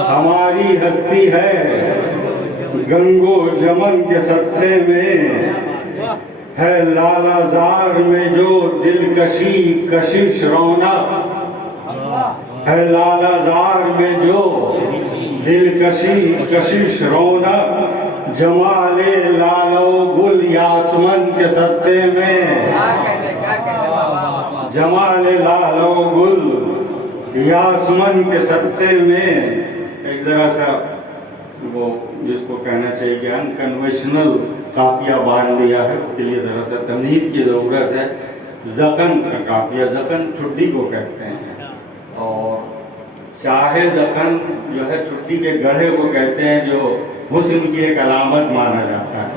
ہماری ہستی ہے گنگو جمن کے صدقے میں، ہے لالا زار میں جو دلکشی کشش رونق، ہے لالا زار میں جو دلکشی کشش رونق، جمال لالو گل یاسمن کے صدقے میں، جمال لالو گل یاسمن کے صدقے میں۔ ایک ذرا سا وہ جس کو کہنا چاہیے کہ انکنویشنل قافیہ باندھ دیا ہے، اس کے لیے ذرا سا تمہید کی ضرورت ہے۔ زکن کا قافیہ، زکن ٹھڈی کو کہتے ہیں، اور چاہے زکن جو ہے ٹھڈی کے گڑھے کو کہتے ہیں، جو حسن کی ایک علامت مانا جاتا ہے۔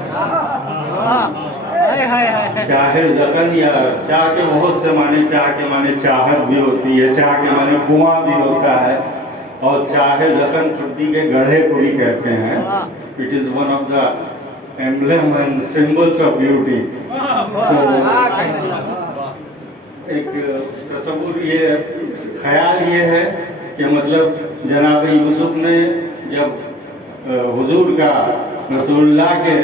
چاہے زکن یا چاہ کے بہت سے معنی، چاہ کے معنی چاہت بھی ہوتی ہے، چاہ کے معنی کنواں بھی ہوتا ہے، اور چاہے زخم ٹھڈی کے گڑھے کو بھی کہتے ہیں۔ It is one of the emblem and symbols of beauty. ایک تصور، یہ خیال یہ ہے کہ مطلب جناب یوسف نے جب حضور کا، رسول اللہ کے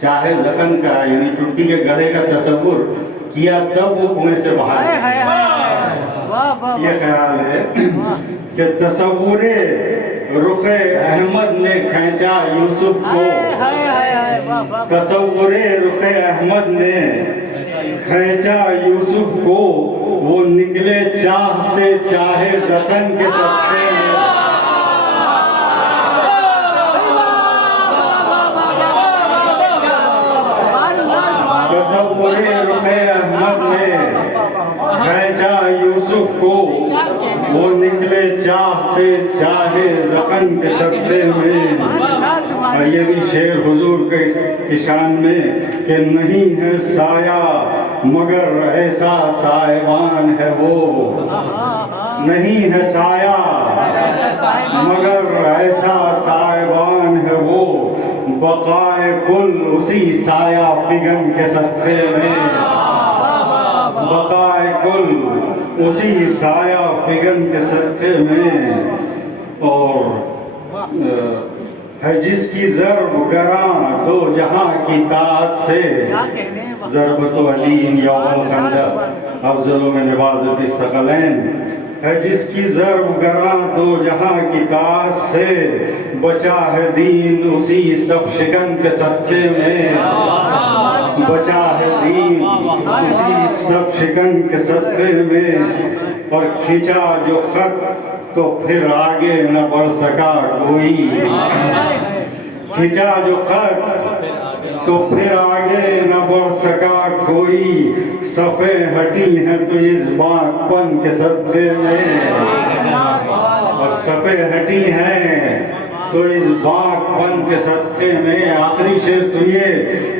چاہے زخم کا یعنی ٹھڈی کے گڑھے کا تصور کیا، تب وہ کنویں سے باہر آئے۔ یہ خیال ہے کہ تصور رخ احمد نے کھینچا یوسف کو، تصور رخ احمد نے کھینچا یوسف کو، وہ نکلے چاہ سے چاہے زکن کے صدقے میں۔ تصور رخ احمد نے کھینچا یوسف کو، وہ نکلے چاہ سے چاہے زخم کے صدقے میں۔ اور یہ بھی شعر حضور کے شان میں کہ نہیں ہے سایہ مگر ایسا سائبان ہے وہ، نہیں ہے سایہ مگر ایسا سائبان ہے وہ، بقائے کل اسی سایہ پگن کے صدقے میں، بقائے کل اسی سایہ فگن کے صدقے میں۔ اور ہے جس کی ضرب گراں دو جہاں کی طاعت سے، ضربت علیم یوم الخندق افضل من نباذت الثقلین، ہے جس کی ضرب گراں دو جہاں کی طاعت سے، بچا ہے دین اسی صف شکن کے صدقے میں، بچا ہے دین اسی صف شکن کے صدقے میں۔ اور کھینچا جو خط تو پھر آگے نہ بڑھ سکا کوئی، کھینچا جو خط تو پھر آگے نہ بڑھ سکا کوئی، صفیں ہٹی ہیں تو اس باغ پن کے صدقے میں، اور صفیں ہٹی ہیں تو اس باغ پن کے صدقے میں۔ آخری شعر سنیے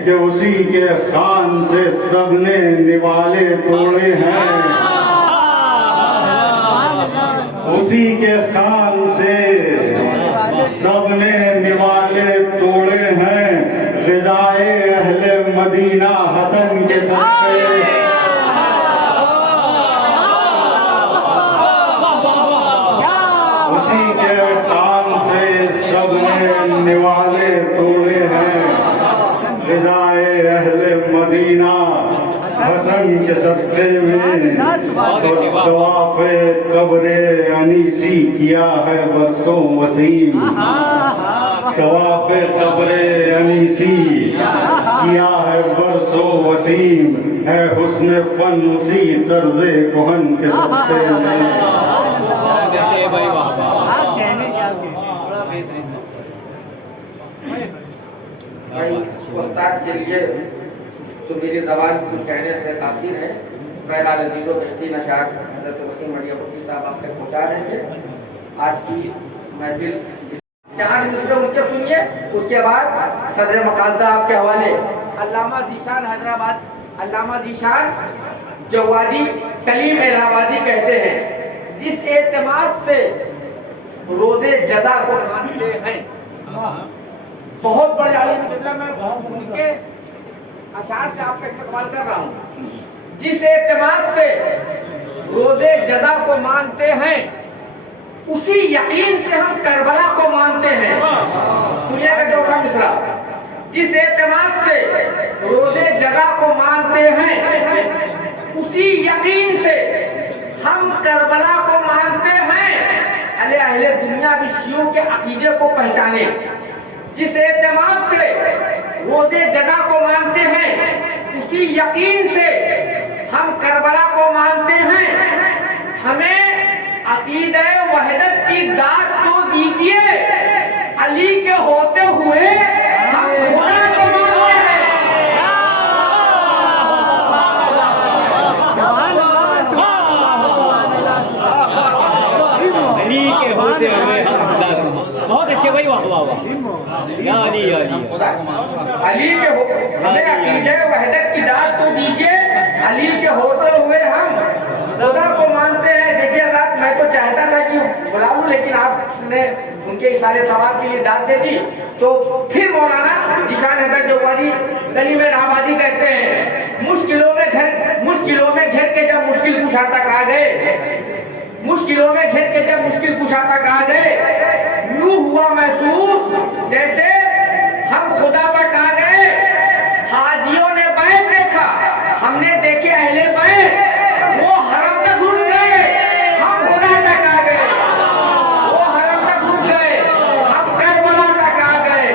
کہ اسی کے خان سے سب نے نوالے توڑے ہیں، اسی کے خان سے سب نے نوالے توڑے ہیں، غذائے اہل مدینہ حسن کے صدقے، اسی کے خان سے سب حسن کے صدقے میں طواف قبر انیسی کیا ہے برسوں وسیم طواف قبر انیسی کیا ہے برسوں وسیم ہے حسن فن اسی طرز کہن کے صدقے میں آپ کہنے کیا استاد کے لیے تو میری زبان کچھ کہنے سے تاثیر ہے. بہرحال عزیز و بہترین اشعار حضرت وسیم علی بخاری صاحب آپ تک پہنچا رہے تھے. آج کی محفل 4 مصرے ان کے سنیے, اس کے بعد صدر مقاصدہ آپ کے حوالے علامہ ذیشان حیدرآباد, علامہ ذیشان جوادی کلیم الہ آبادی کہتے ہیں جس اعتماد سے روزے جزا کو مانتے ہیں. بہت بڑے عالم مطلب میں ان کے اشعار سے آپ کا استقبال کر رہا ہوں. جس اعتماد سے روزے جزا کو مانتے ہیں اسی یقین سے ہم کربلا کو مانتے ہیں. سنیے گا چوتھا مصرع. جس اعتماد سے روزے جزا کو مانتے ہیں اسی یقین سے ہم کربلا کو مانتے ہیں. اہل دنیا بھی شیعوں کے عقیدے کو پہچانے. جس اعتماد سے روزے جزا کو مانتے ہیں اسی یقین سے ہم کربلا کو مانتے ہیں. ہمیں عقیدہ وحدت کی داد تو دیجئے, علی کے ہوتے ہوئے ہم خدا کو مانتے ہیں. علی کے ہوتے ہوئے بہت اچھے بھائی, واہ واہ واہ. علی کے ہمیں عقیدہ وحدت کی داد تو دیجئے, علی کے ہوتے ہوئے ہم خدا کو مانتے ہیں. دیکھیے حضرات, میں تو چاہتا تھا کہ بلا لوں لیکن آپ نے ان کے اصالے ثواب کے لیے داد دے دی. تو پھر مولانا ذیشان حیدر جوادی کلیم الہ آبادی کہتے ہیں مشکلوں میں گھر کے جب مشکل کشا تک آ گئے, مشکلوں میں گھر کے جب مشکل کشا تک آ گئے, یوں ہوا محسوس جیسے ہم خدا تک آ گئے. حاجیوں نے بیت دیکھا, ہم نے دیکھے اہل بیت, وہ حرم تک رک گئے, ہم خدا تک آ گئے. وہ حرم تک رک گئے, ہم کربلا تک آ گئے.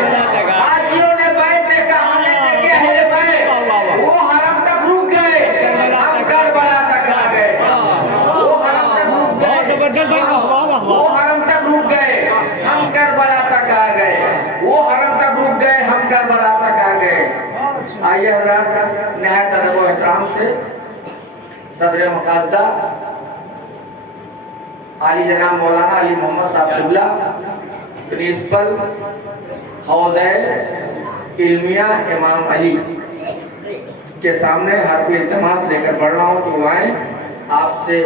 حاجیوں نے بیت دیکھا, ہم نے دیکھے اہل بیت, وہ حرم تک رک گئے, ہم کربلا تک آ گئے. وہ حرم تک رک گئے, وہ حرم تک رک گئے, ہم کربلا تک آ گئے. وہ حرم تک رک گئے, ہم کربلا تک آ گئے. آئیے حضرات نہایت ادب و احترام سے صدر مقاصدہ عالی جناب مولانا علی محمد صاحب قبلہ پرنسپل حوزہ علمیہ امام علی کے سامنے حرف التماس لے کر بڑھ رہا ہوں کہ وہ آئیں, آپ سے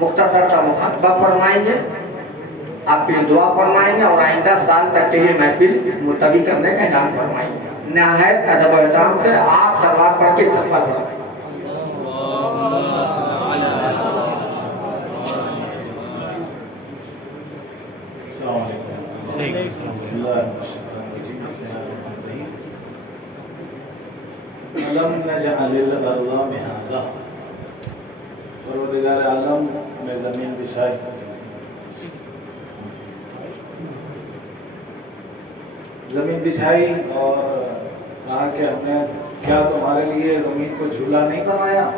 مختصر کا مخاطبہ فرمائیں گے, آپ کے دعا فرمائیں گے اور آئندہ سال تک کے لیے محفل ملتوی کرنے کا اعلان فرمائیں گے. نہایت ادب و احترام سے آپ سلوات پڑھ کے استقبال فرمائیں. السلام علیکم. علم نجعل الارض مہادا, پروردگار عالم میں زمین بچھائی, زمین بچھائی اور کہا کہ ہم نے کیا تمہارے لیے زمین کو جھولا نہیں بنایا.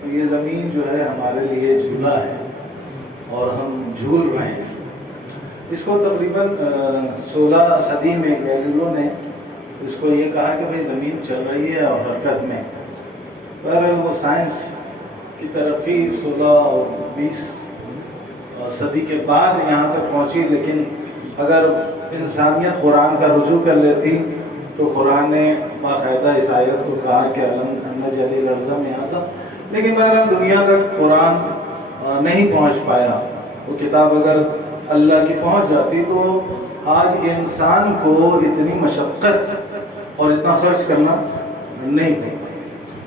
تو یہ زمین جو ہے ہمارے لیے جھولا ہے اور ہم جھول رہے ہیں. اس کو تقریباً 16 صدی میں گیلیلیو نے اس کو یہ کہا کہ بھئی زمین چل رہی ہے اور حرکت میں. بہرحال وہ سائنس کی ترقی 16 اور 20 صدی کے بعد یہاں تک پہنچی, لیکن اگر انسانیت قرآن کا رجوع کر لیتی تو قرآن نے باقاعدہ اس آیت کو کہا کہ علم نجعل الارض مہادا. لیکن بہرحال دنیا تک قرآن نہیں پہنچ پایا. وہ کتاب اگر اللہ کی پہنچ جاتی تو آج انسان کو اتنی مشقت اور اتنا خرچ کرنا نہیں پڑتا.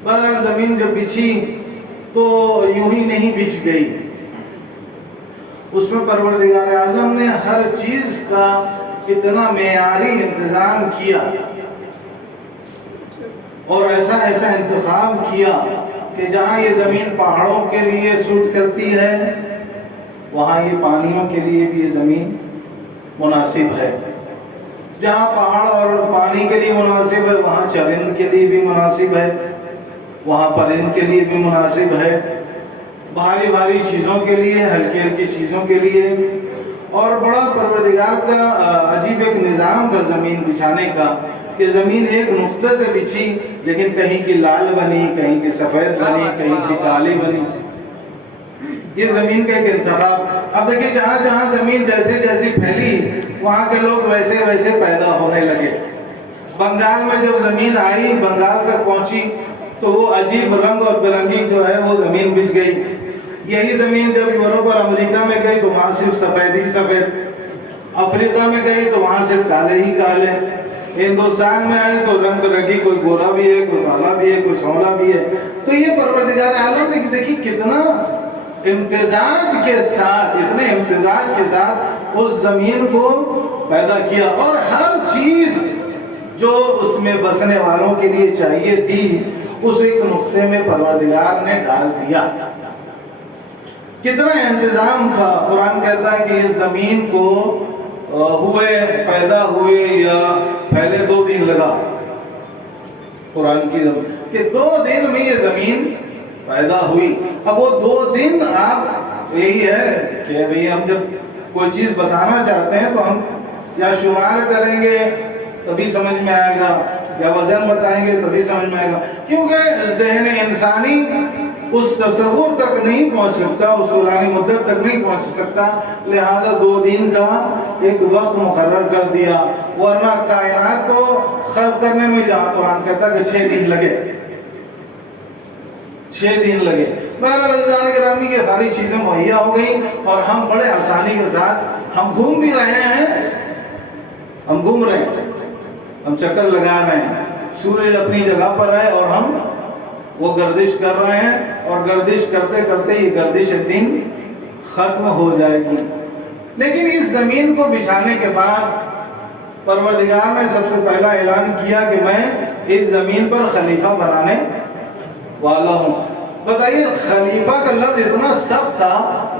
بہرحال زمین جب بچھی تو یوں ہی نہیں بچھ گئی, اس میں پروردگار عالم نے ہر چیز کا اتنا معیاری انتظام کیا اور ایسا ایسا انتخاب کیا کہ جہاں یہ زمین پہاڑوں کے لیے سوٹ کرتی ہے وہاں یہ پانیوں کے لیے بھی یہ زمین مناسب ہے، جہاں پہاڑ اور پانی کے لیے مناسب ہے وہاں چرند کے لیے بھی مناسب ہے، وہاں پرند کے لیے بھی مناسب ہے، بھاری بھاری چیزوں کے لیے، ہلکی ہلکی چیزوں کے لیے۔ اور بڑا پروردگار کا عجیب ایک نظام تھا زمین بچھانے کا کہ زمین ایک نقطے سے بچھی لیکن کہیں کی لال بنی، کہیں کی سفید بنی، کہیں کی کالی بنی۔ یہ زمین کا ایک انتخاب۔ اب دیکھیں جہاں جہاں زمین جیسے جیسی پھیلی وہاں کے لوگ ویسے ویسے پیدا ہونے لگے۔ بنگال میں جب زمین آئی، بنگال تک پہنچی تو وہ عجیب رنگ اور برنگی جو ہے وہ زمین بچ گئی۔ یہی زمین جب یورپ اور امریکہ میں گئی تو وہاں صرف سفید ہی سفید، افریقہ میں گئی تو وہاں صرف کالے ہی کالے، ہندوستان میں آئی تو رنگ برنگی، کوئی گورا بھی ہے، کوئی کالا بھی ہے، کوئی سولا بھی ہے۔ تو یہ پروردگار عالم نے دیکھی کتنا امتزاج کے ساتھ، اتنے امتزاج کے ساتھ اس زمین کو پیدا کیا، اور ہر چیز جو اس میں بسنے والوں کے لیے چاہیے تھی اس ایک نقطے میں پروردگار نے ڈال دیا۔ کتنا انتظام تھا۔ قرآن کہتا ہے کہ اس زمین کو پیدا ہوئے یا پہلے 2 دن لگا، قرآن کی کہ 2 دن میں یہ زمین پیدا ہوئی۔ اب وہ 2 دن آپ یہی ہے کہ بھئی ہم جب کوئی چیز بتانا چاہتے ہیں تو ہم یا شمار کریں گے تبھی سمجھ میں آئے گا، یا وزن بتائیں گے تبھی سمجھ میں آئے گا، کیونکہ ذہن انسانی اس تصور تک نہیں پہنچ سکتا، اس طولانی مدت تک نہیں پہنچ سکتا، لہذا 2 دن کا ایک وقت مقرر کر دیا۔ ورنہ کائنات کو خلق کرنے میں جہاں قرآن کہتا کہ 6 دن لگے، 6 دن لگے۔ بہرحال عزیزان گرامی یہ ساری چیزیں مہیا ہو گئیں اور ہم بڑے آسانی کے ساتھ ہم گھوم بھی رہے ہیں، ہم گھوم رہے ہیں، ہم چکر لگا رہے ہیں، سورج اپنی جگہ پر ہے اور ہم وہ گردش کر رہے ہیں، اور گردش کرتے کرتے یہ گردش ایک دن ختم ہو جائے گی۔ لیکن اس زمین کو بچھانے کے بعد پروردگار نے سب سے پہلا اعلان کیا کہ میں اس زمین پر خلیفہ بنانے والا ہوں۔ بتائیے خلیفہ کا لفظ اتنا سخت تھا،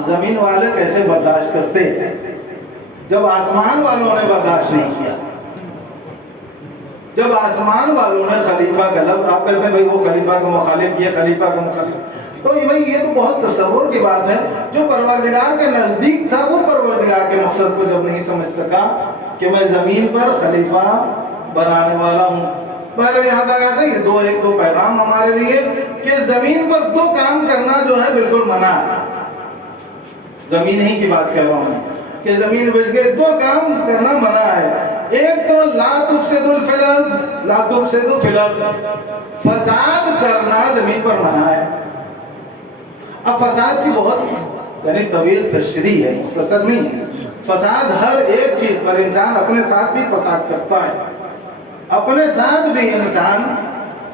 زمین والے کیسے برداشت کرتے جب آسمان والوں نے برداشت نہیں کیا؟ جب آسمان والوں نے خلیفہ کا لفظ، آپ کہتے ہیں بھئی وہ خلیفہ کا مخالف، یہ خلیفہ کا مخالف، تو یہ تو بہت تصور کی بات ہے۔ جو پروردگار کے نزدیک تھا وہ پروردگار کے مقصد کو جب نہیں سمجھ سکا کہ میں زمین پر خلیفہ بنانے والا ہوں۔ پہلے یہاں تک آتا ہے یہ ایک دو پیغام ہمارے لیے کہ زمین پر 2 کام کرنا جو ہے بالکل منع ہے۔ زمین ہی کی بات کر رہا ہوں میں کہ زمین بچ گئے، 2 کام کرنا منع ہے۔ ایک تو لا تفسدوا فی الارض، لا تفسدوا فی الارض، فساد کرنا زمین پر منع ہے۔ اب فساد کی بہت یعنی طویل تشریح ہے، مختصر نہیں ہے۔ فساد ہر ایک چیز پر، انسان اپنے ساتھ بھی فساد کرتا ہے، اپنے ساتھ بھی انسان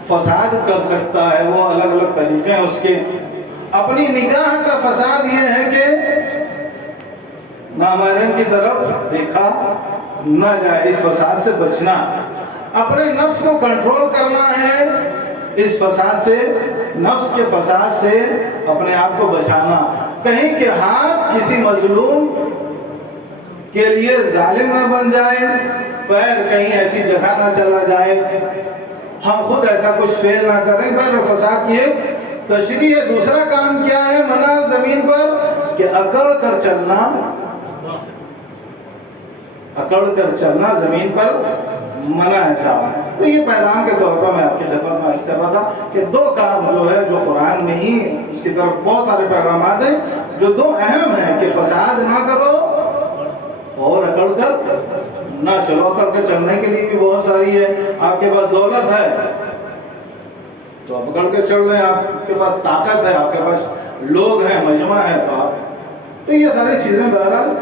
فساد کر سکتا ہے، وہ الگ الگ طریقے ہیں اس کے۔ اپنی نگاہ کا فساد یہ ہے کہ نامحرم کی طرف دیکھا نہ جائے، اس فساد سے بچنا۔ اپنے نفس کو کنٹرول کرنا ہے، اس فساد سے، نفس کے فساد سے اپنے آپ کو بچانا۔ کہیں کہ ہاتھ کسی مظلوم کے لیے ظالم نہ بن جائے، پیر کہیں ایسی جگہ نہ چلا جائے، ہم خود ایسا کچھ فعل نہ کریں۔ بہر فساد کی ایک تشریح ہے۔ دوسرا کام کیا ہے منع زمین پر کہ اکڑ کر چلنا، اکڑ کر چلنا زمین پر منع ہے صاحب۔ تو یہ پیغام کے طور پر میں آپ کی خدمت میں عرض کر رہا تھا کہ 2 کام جو ہے جو قرآن میں ہی، اس کی طرف بہت سارے پیغامات ہیں جو 2 اہم ہیں کہ فساد نہ کرو اور اکڑ کر نہ چلو۔ اکڑ کر چلنے کے لیے بھی بہت ساری ہے۔ آپ کے پاس دولت ہے تو آپ اکڑ کے چل رہے ہیں، آپ کے پاس طاقت ہے، آپ کے پاس لوگ ہیں، مجمع ہے، تو یہ ساری چیزیں بہرحال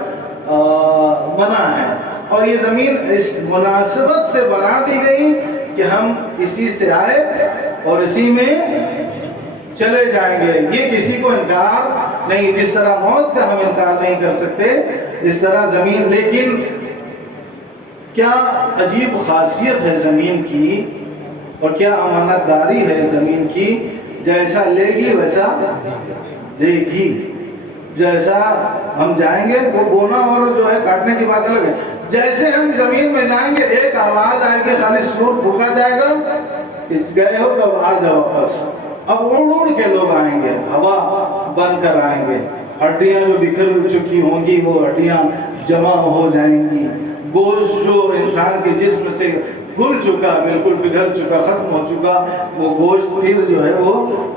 منع ہے۔ اور یہ زمین اس مناسبت سے بنا دی گئی کہ ہم اسی سے آئے اور اسی میں چلے جائیں گے۔ یہ کسی کو انکار نہیں، جس طرح موت کا ہم انکار نہیں کر سکتے اس طرح زمین۔ لیکن کیا عجیب خاصیت ہے زمین کی اور کیا امانت داری ہے زمین کی، جیسا لے گی ویسا دے گی. جیسا ہم جائیں گے وہ بونا اور جو ہے کاٹنے کی بات الگ ہے. جیسے ہم زمین میں جائیں گے ایک آواز آئے گی، خالی سور پھونکا جائے گا کہ گئے ہو تو آ جاؤ واپس. اب اڑ اڑ کے لوگ آئیں گے، ہوا بن کر آئیں گے. ہڈیاں جو بکھر چکی ہوں گی وہ ہڈیاں جمع ہو جائیں گی. گوشت جو انسان کے جسم سے گل چکا، بالکل پگھل چکا، ختم ہو چکا، وہ گوشت پھر جو ہے وہ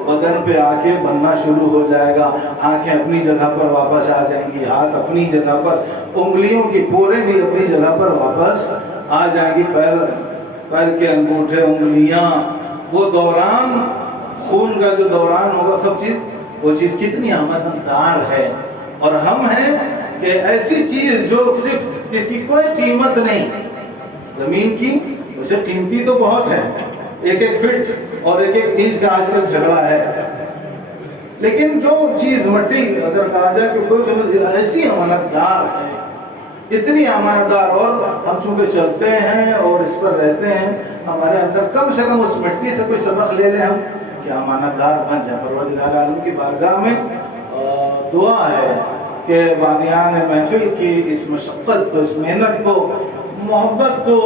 بدن پہ آ کے بننا شروع ہو جائے گا. آنکھیں اپنی جگہ پر واپس آ جائیں گی، ہاتھ اپنی جگہ پر، انگلیوں کی پورے بھی اپنی جگہ پر واپس آ جائیں گی. پیر کے انگوٹھے، انگلیاں، وہ دوران، خون کا جو دوران ہوگا، سب چیز، وہ چیز کتنی امانت دار ہے. اور ہم ہیں کہ ایسی چیز جو صرف جس کی کوئی قیمت نہیں، زمین کی اسے قیمتی تو بہت ہے، ایک ایک فٹ اور ایک ایک انچ کا آج کل جھگڑا ہے. لیکن جو چیز مٹی اگر کہا جائے کہ کوئی قیمت، ایسی امانت دار ہے، اتنی امانت دار. اور ہم چونکہ چلتے ہیں اور اس پر رہتے ہیں، ہمارے اندر کم سے کم اس مٹی سے کوئی سبق لے لیں ہم کہ امانت دار بن جائیں. پروردگار عالم کی بارگاہ میں دعا ہے کہ بانیان محفل کی اس مشقت کو، اس محنت کو، محبت کو،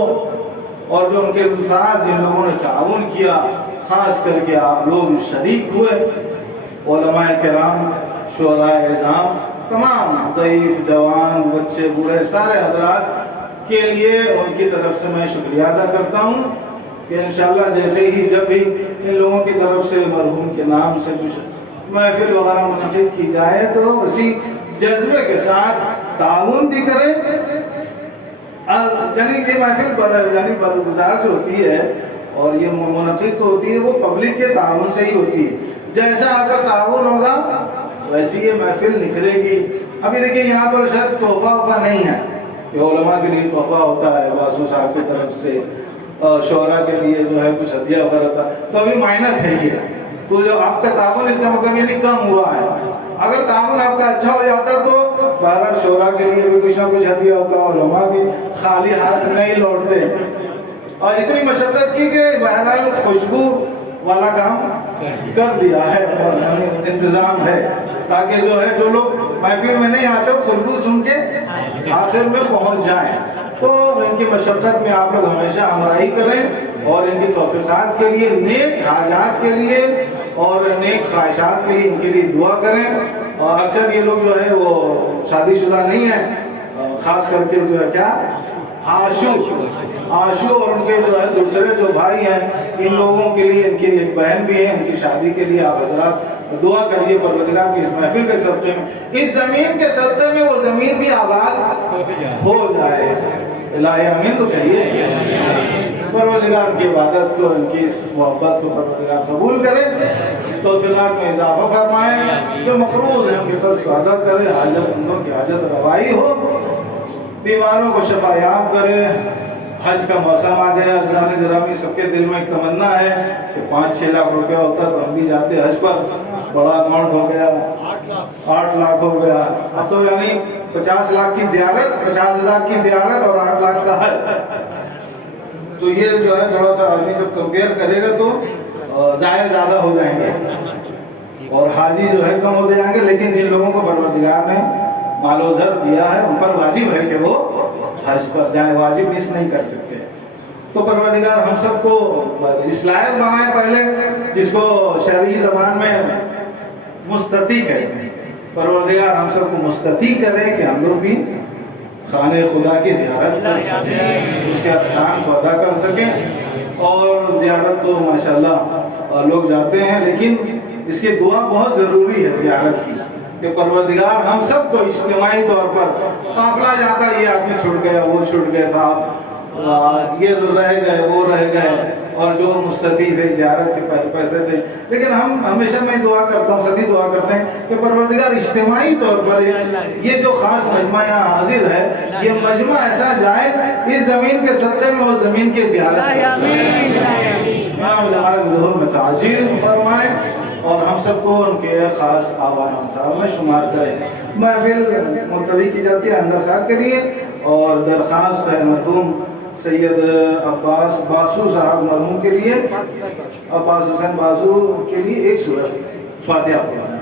اور جو ان کے ساتھ جن لوگوں نے تعاون کیا، خاص کر کے آپ لوگ شریک ہوئے، علماء کرام، شعراء اعظام، تمام ضعیف، جوان، بچے، بوڑھے، سارے حضرات کے لیے ان کی طرف سے میں شکریہ ادا کرتا ہوں کہ انشاءاللہ جیسے ہی جب بھی ان لوگوں کی طرف سے مرحوم کے نام سے کچھ محفل وغیرہ منعقد کی جائے تو اسی جذبے کے ساتھ تعاون بھی کریں. یعنی کہ محفل یعنی برگزار جو ہوتی ہے اور یہ منعقد تو ہوتی ہے وہ پبلک کے تعاون سے ہی ہوتی ہے. جیسا آپ کا تعاون ہوگا ویسی یہ محفل نکھرے گی. ابھی دیکھیں یہاں پر شاید تحفہ نہیں ہے کہ علماء کے لیے تحفہ ہوتا ہے واسو صاحب کی طرف سے، شعراء کے لیے جو ہے کچھ ہدیہ وغیرہ تھا، تو ابھی مائنس ہے یہ. تو جو آپ کا تعاون اس کا مطلب یعنی کم ہوا ہے. اگر تعاون آپ کا اچھا ہو جاتا تو بہرحال شعراء کے لیے بھی کچھ نہ کچھ ہدیہ ہوتا، علماء بھی خالی ہاتھ نہیں لوٹتے. اور اتنی مشقت کی کہ بہرحال خوشبو والا کام کر دیا ہے اور انتظام ہے تاکہ جو ہے جو لوگ محفل میں نہیں آتے خوشبو سن کے آخر میں پہنچ جائیں. تو ان کی مشقت میں آپ لوگ ہمیشہ ہمراہی کریں اور ان کی توفیقات کے لیے، نیک حاجات کے لیے اور نیک خواہشات کے لیے ان کے لیے دعا کریں. اور اکثر یہ لوگ جو ہے وہ شادی شدہ نہیں ہیں، خاص کر کے جو ہے کیا آشو اور ان کے جو ہے دوسرے جو بھائی ہیں، ان لوگوں کے لیے، ان کی ایک بہن بھی ہے، ان کی شادی کے لیے آپ حضرات دعا کریے پروردگار کی اس محفل کے صدقے میں، اس زمین کے صدقے میں وہ زمین بھی آباد ہو جائے. الہی آمین تو کہیے. پروردگار کی عبادت کو، ان کی اس محبت کو پروردگار قبول کرے، توفیقات میں اضافہ فرمائے، جو مقروض ہیں ان کے قرض کو ادا کرے، حاجت مندوں کی حاجت روائی ہو، بیماروں کو شفا یاب کرے. حج کا موسم آ گیا، عزیزان گرامی، سب کے دل میں ایک تمنا ہے کہ 5-6 لاکھ روپیہ ہوتا تو ہم بھی جاتے حج پر. بڑا اماؤنٹ ہو گیا، 8 لاکھ ہو گیا. اب تو یعنی 50 لاکھ کی زیارت، 50,000 کی زیارت اور 8 لاکھ کا حج. تو یہ جو ہے تھوڑا سا آدمی جب کمپیئر کرے گا تو ظاہر زیادہ ہو جائیں گے اور حاجی جو ہے کم ہوتے جائیں گے. لیکن جن لوگوں کو پروردگار نے مال و زر دیا ہے ان پر واجب ہے کہ وہ حج پر جائیں، واجب مس نہیں کر سکتے. تو پروردگار ہم سب کو اس لائق بنائے پہلے جس کو شرعی زبان میں مستطیع کہتے ہیں. پروردگار ہم سب کو مستطیع کرے کہ ہم لوگ بھی خانہ خدا کی زیارت کر سکیں، اس کے ارکان کو ادا کر سکیں. اور زیارت تو ماشاءاللہ لوگ جاتے ہیں، لیکن اس کی دعا بہت ضروری ہے زیارت کی کہ پروردگار ہم سب کو اجتماعی طور پر، قافلہ جاتا یہ آدمی چھوٹ گیا، وہ چھوٹ گیا تھا، یہ رہ گئے، وہ رہ گئے، اور جو مستطیع تھے زیارت کے پیسے تھے. لیکن ہم ہمیشہ میں دعا کرتا ہوں، سبھی دعا کرتے ہیں کہ پروردگار اجتماعی طور پر یہ جو خاص مجمع یہاں حاضر ہے، یہ مجمع ایسا جائے اس زمین کے صدقے میں وہ زمین کی زیارت کر سکے. ہمارے ظہور میں تعجیل فرمائے اور ہم سب کو ان کے خاص آوان انصار میں شمار کریں. محفل ملتوی کی جاتی ہے آئندہ سال کے لیے، اور درخواست ہے مرحوم سید عباس باسو صاحب مرحوم کے لیے، عباس حسین باسو کے لیے ایک سورہ فاتحہ پڑھنا ہے۔